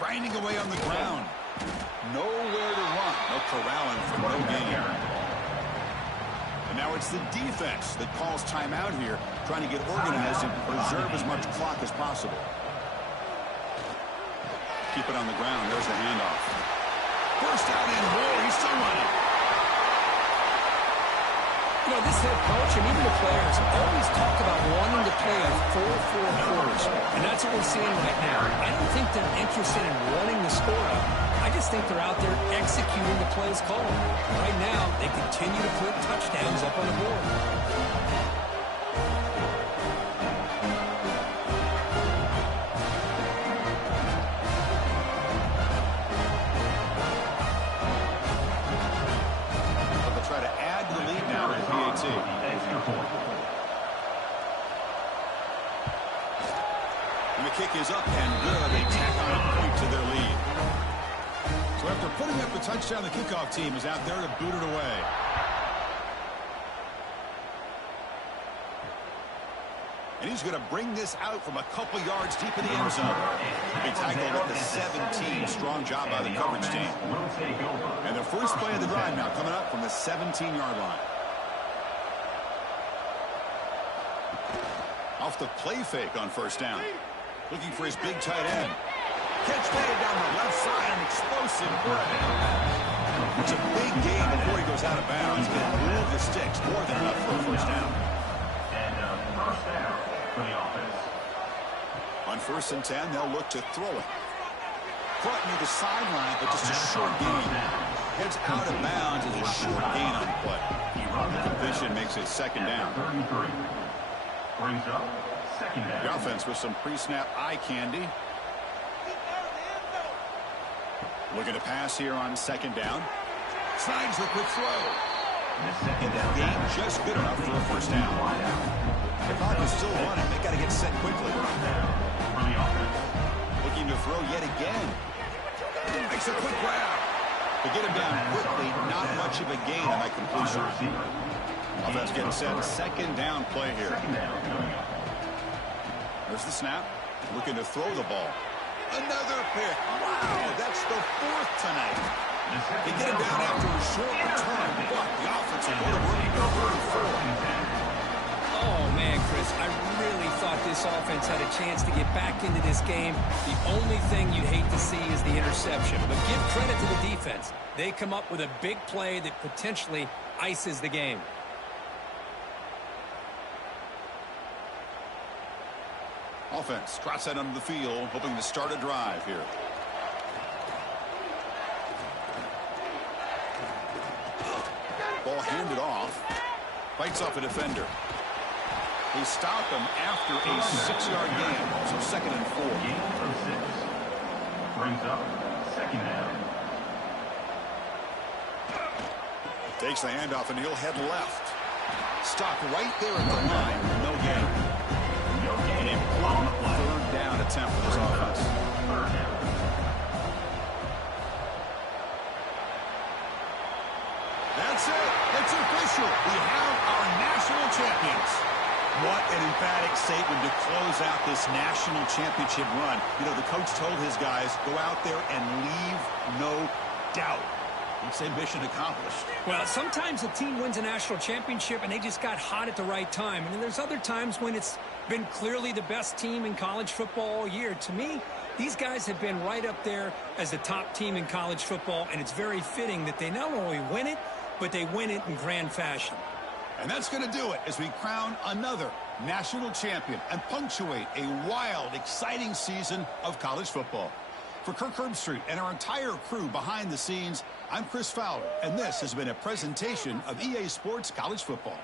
Grinding away on the ground. Nowhere to run. No corralling for no gain. And now it's the defense that calls timeout here, trying to get organized and preserve as much clock as possible. Keep it on the ground. There's the handoff. First out and more. He's still running. You know, this head coach and even the players always talk about wanting to play a 4-4 quarters, and that's what we're seeing right now. I don't think they're interested in running the score up. I just think they're out there executing the plays called. Right now, they continue to put touchdowns up on the board. And the kick is up and good. They tack on a point to their lead. So after putting up the touchdown, the kickoff team is out there to boot it away. And he's going to bring this out from a couple yards deep in the end zone. He tackled at the 17. Strong job by the coverage team. And the first play of the drive now coming up from the 17-yard line. Off the play fake on first down. Looking for his big tight end. Catch made down the left side. An explosive play. It's a big gain before he goes out of bounds. He's going to move the sticks. More than enough for a first down. First down for the offense. On 1st and 10, they'll look to throw it. Caught near the sideline, but just a short gain. Heads out of bounds as a short gain on the play. The completion makes it 2nd down. 33. Brings up 2nd down. The offense with some pre-snap eye candy. Looking to pass here on 2nd down. Slides the quick throw. And that gain just good enough for a first down. The clock is still running. They got to get set quickly. Looking to throw yet again. Makes a quick grab. To get him down quickly, not much of a gain on that completion. Offense getting set. 2nd down play here. There's the snap. Looking to throw the ball. Another pick. Wow, that's the 4th tonight. They get him down after a short return, but the offensive quarter working to 34. Oh, man, Chris, I really thought this offense had a chance to get back into this game. The only thing you'd hate to see is the interception. But give credit to the defense. They come up with a big play that potentially ices the game. Offense trots out onto the field, hoping to start a drive here. Ball handed off. Fights off a defender. They stop him after a 6-yard gain. So 2nd and 4. Gain of 6. Brings up 2nd down. Takes the handoff and he'll head left. Stopped right there at the line. No gain. An important 3rd down attempt for this offense. 3rd down. That's it. It's official. We have our national champions. What an emphatic statement to close out this national championship run. You know, the coach told his guys, go out there and leave no doubt. It's a mission accomplished. Well, sometimes a team wins a national championship and they just got hot at the right time. And then there's other times when it's been clearly the best team in college football all year. To me, these guys have been right up there as the top team in college football, and it's very fitting that they not only win it, but they win it in grand fashion. And that's going to do it as we crown another national champion and punctuate a wild, exciting season of college football. For Kirk Herbstreit and our entire crew behind the scenes, I'm Chris Fowler, and this has been a presentation of EA Sports College Football.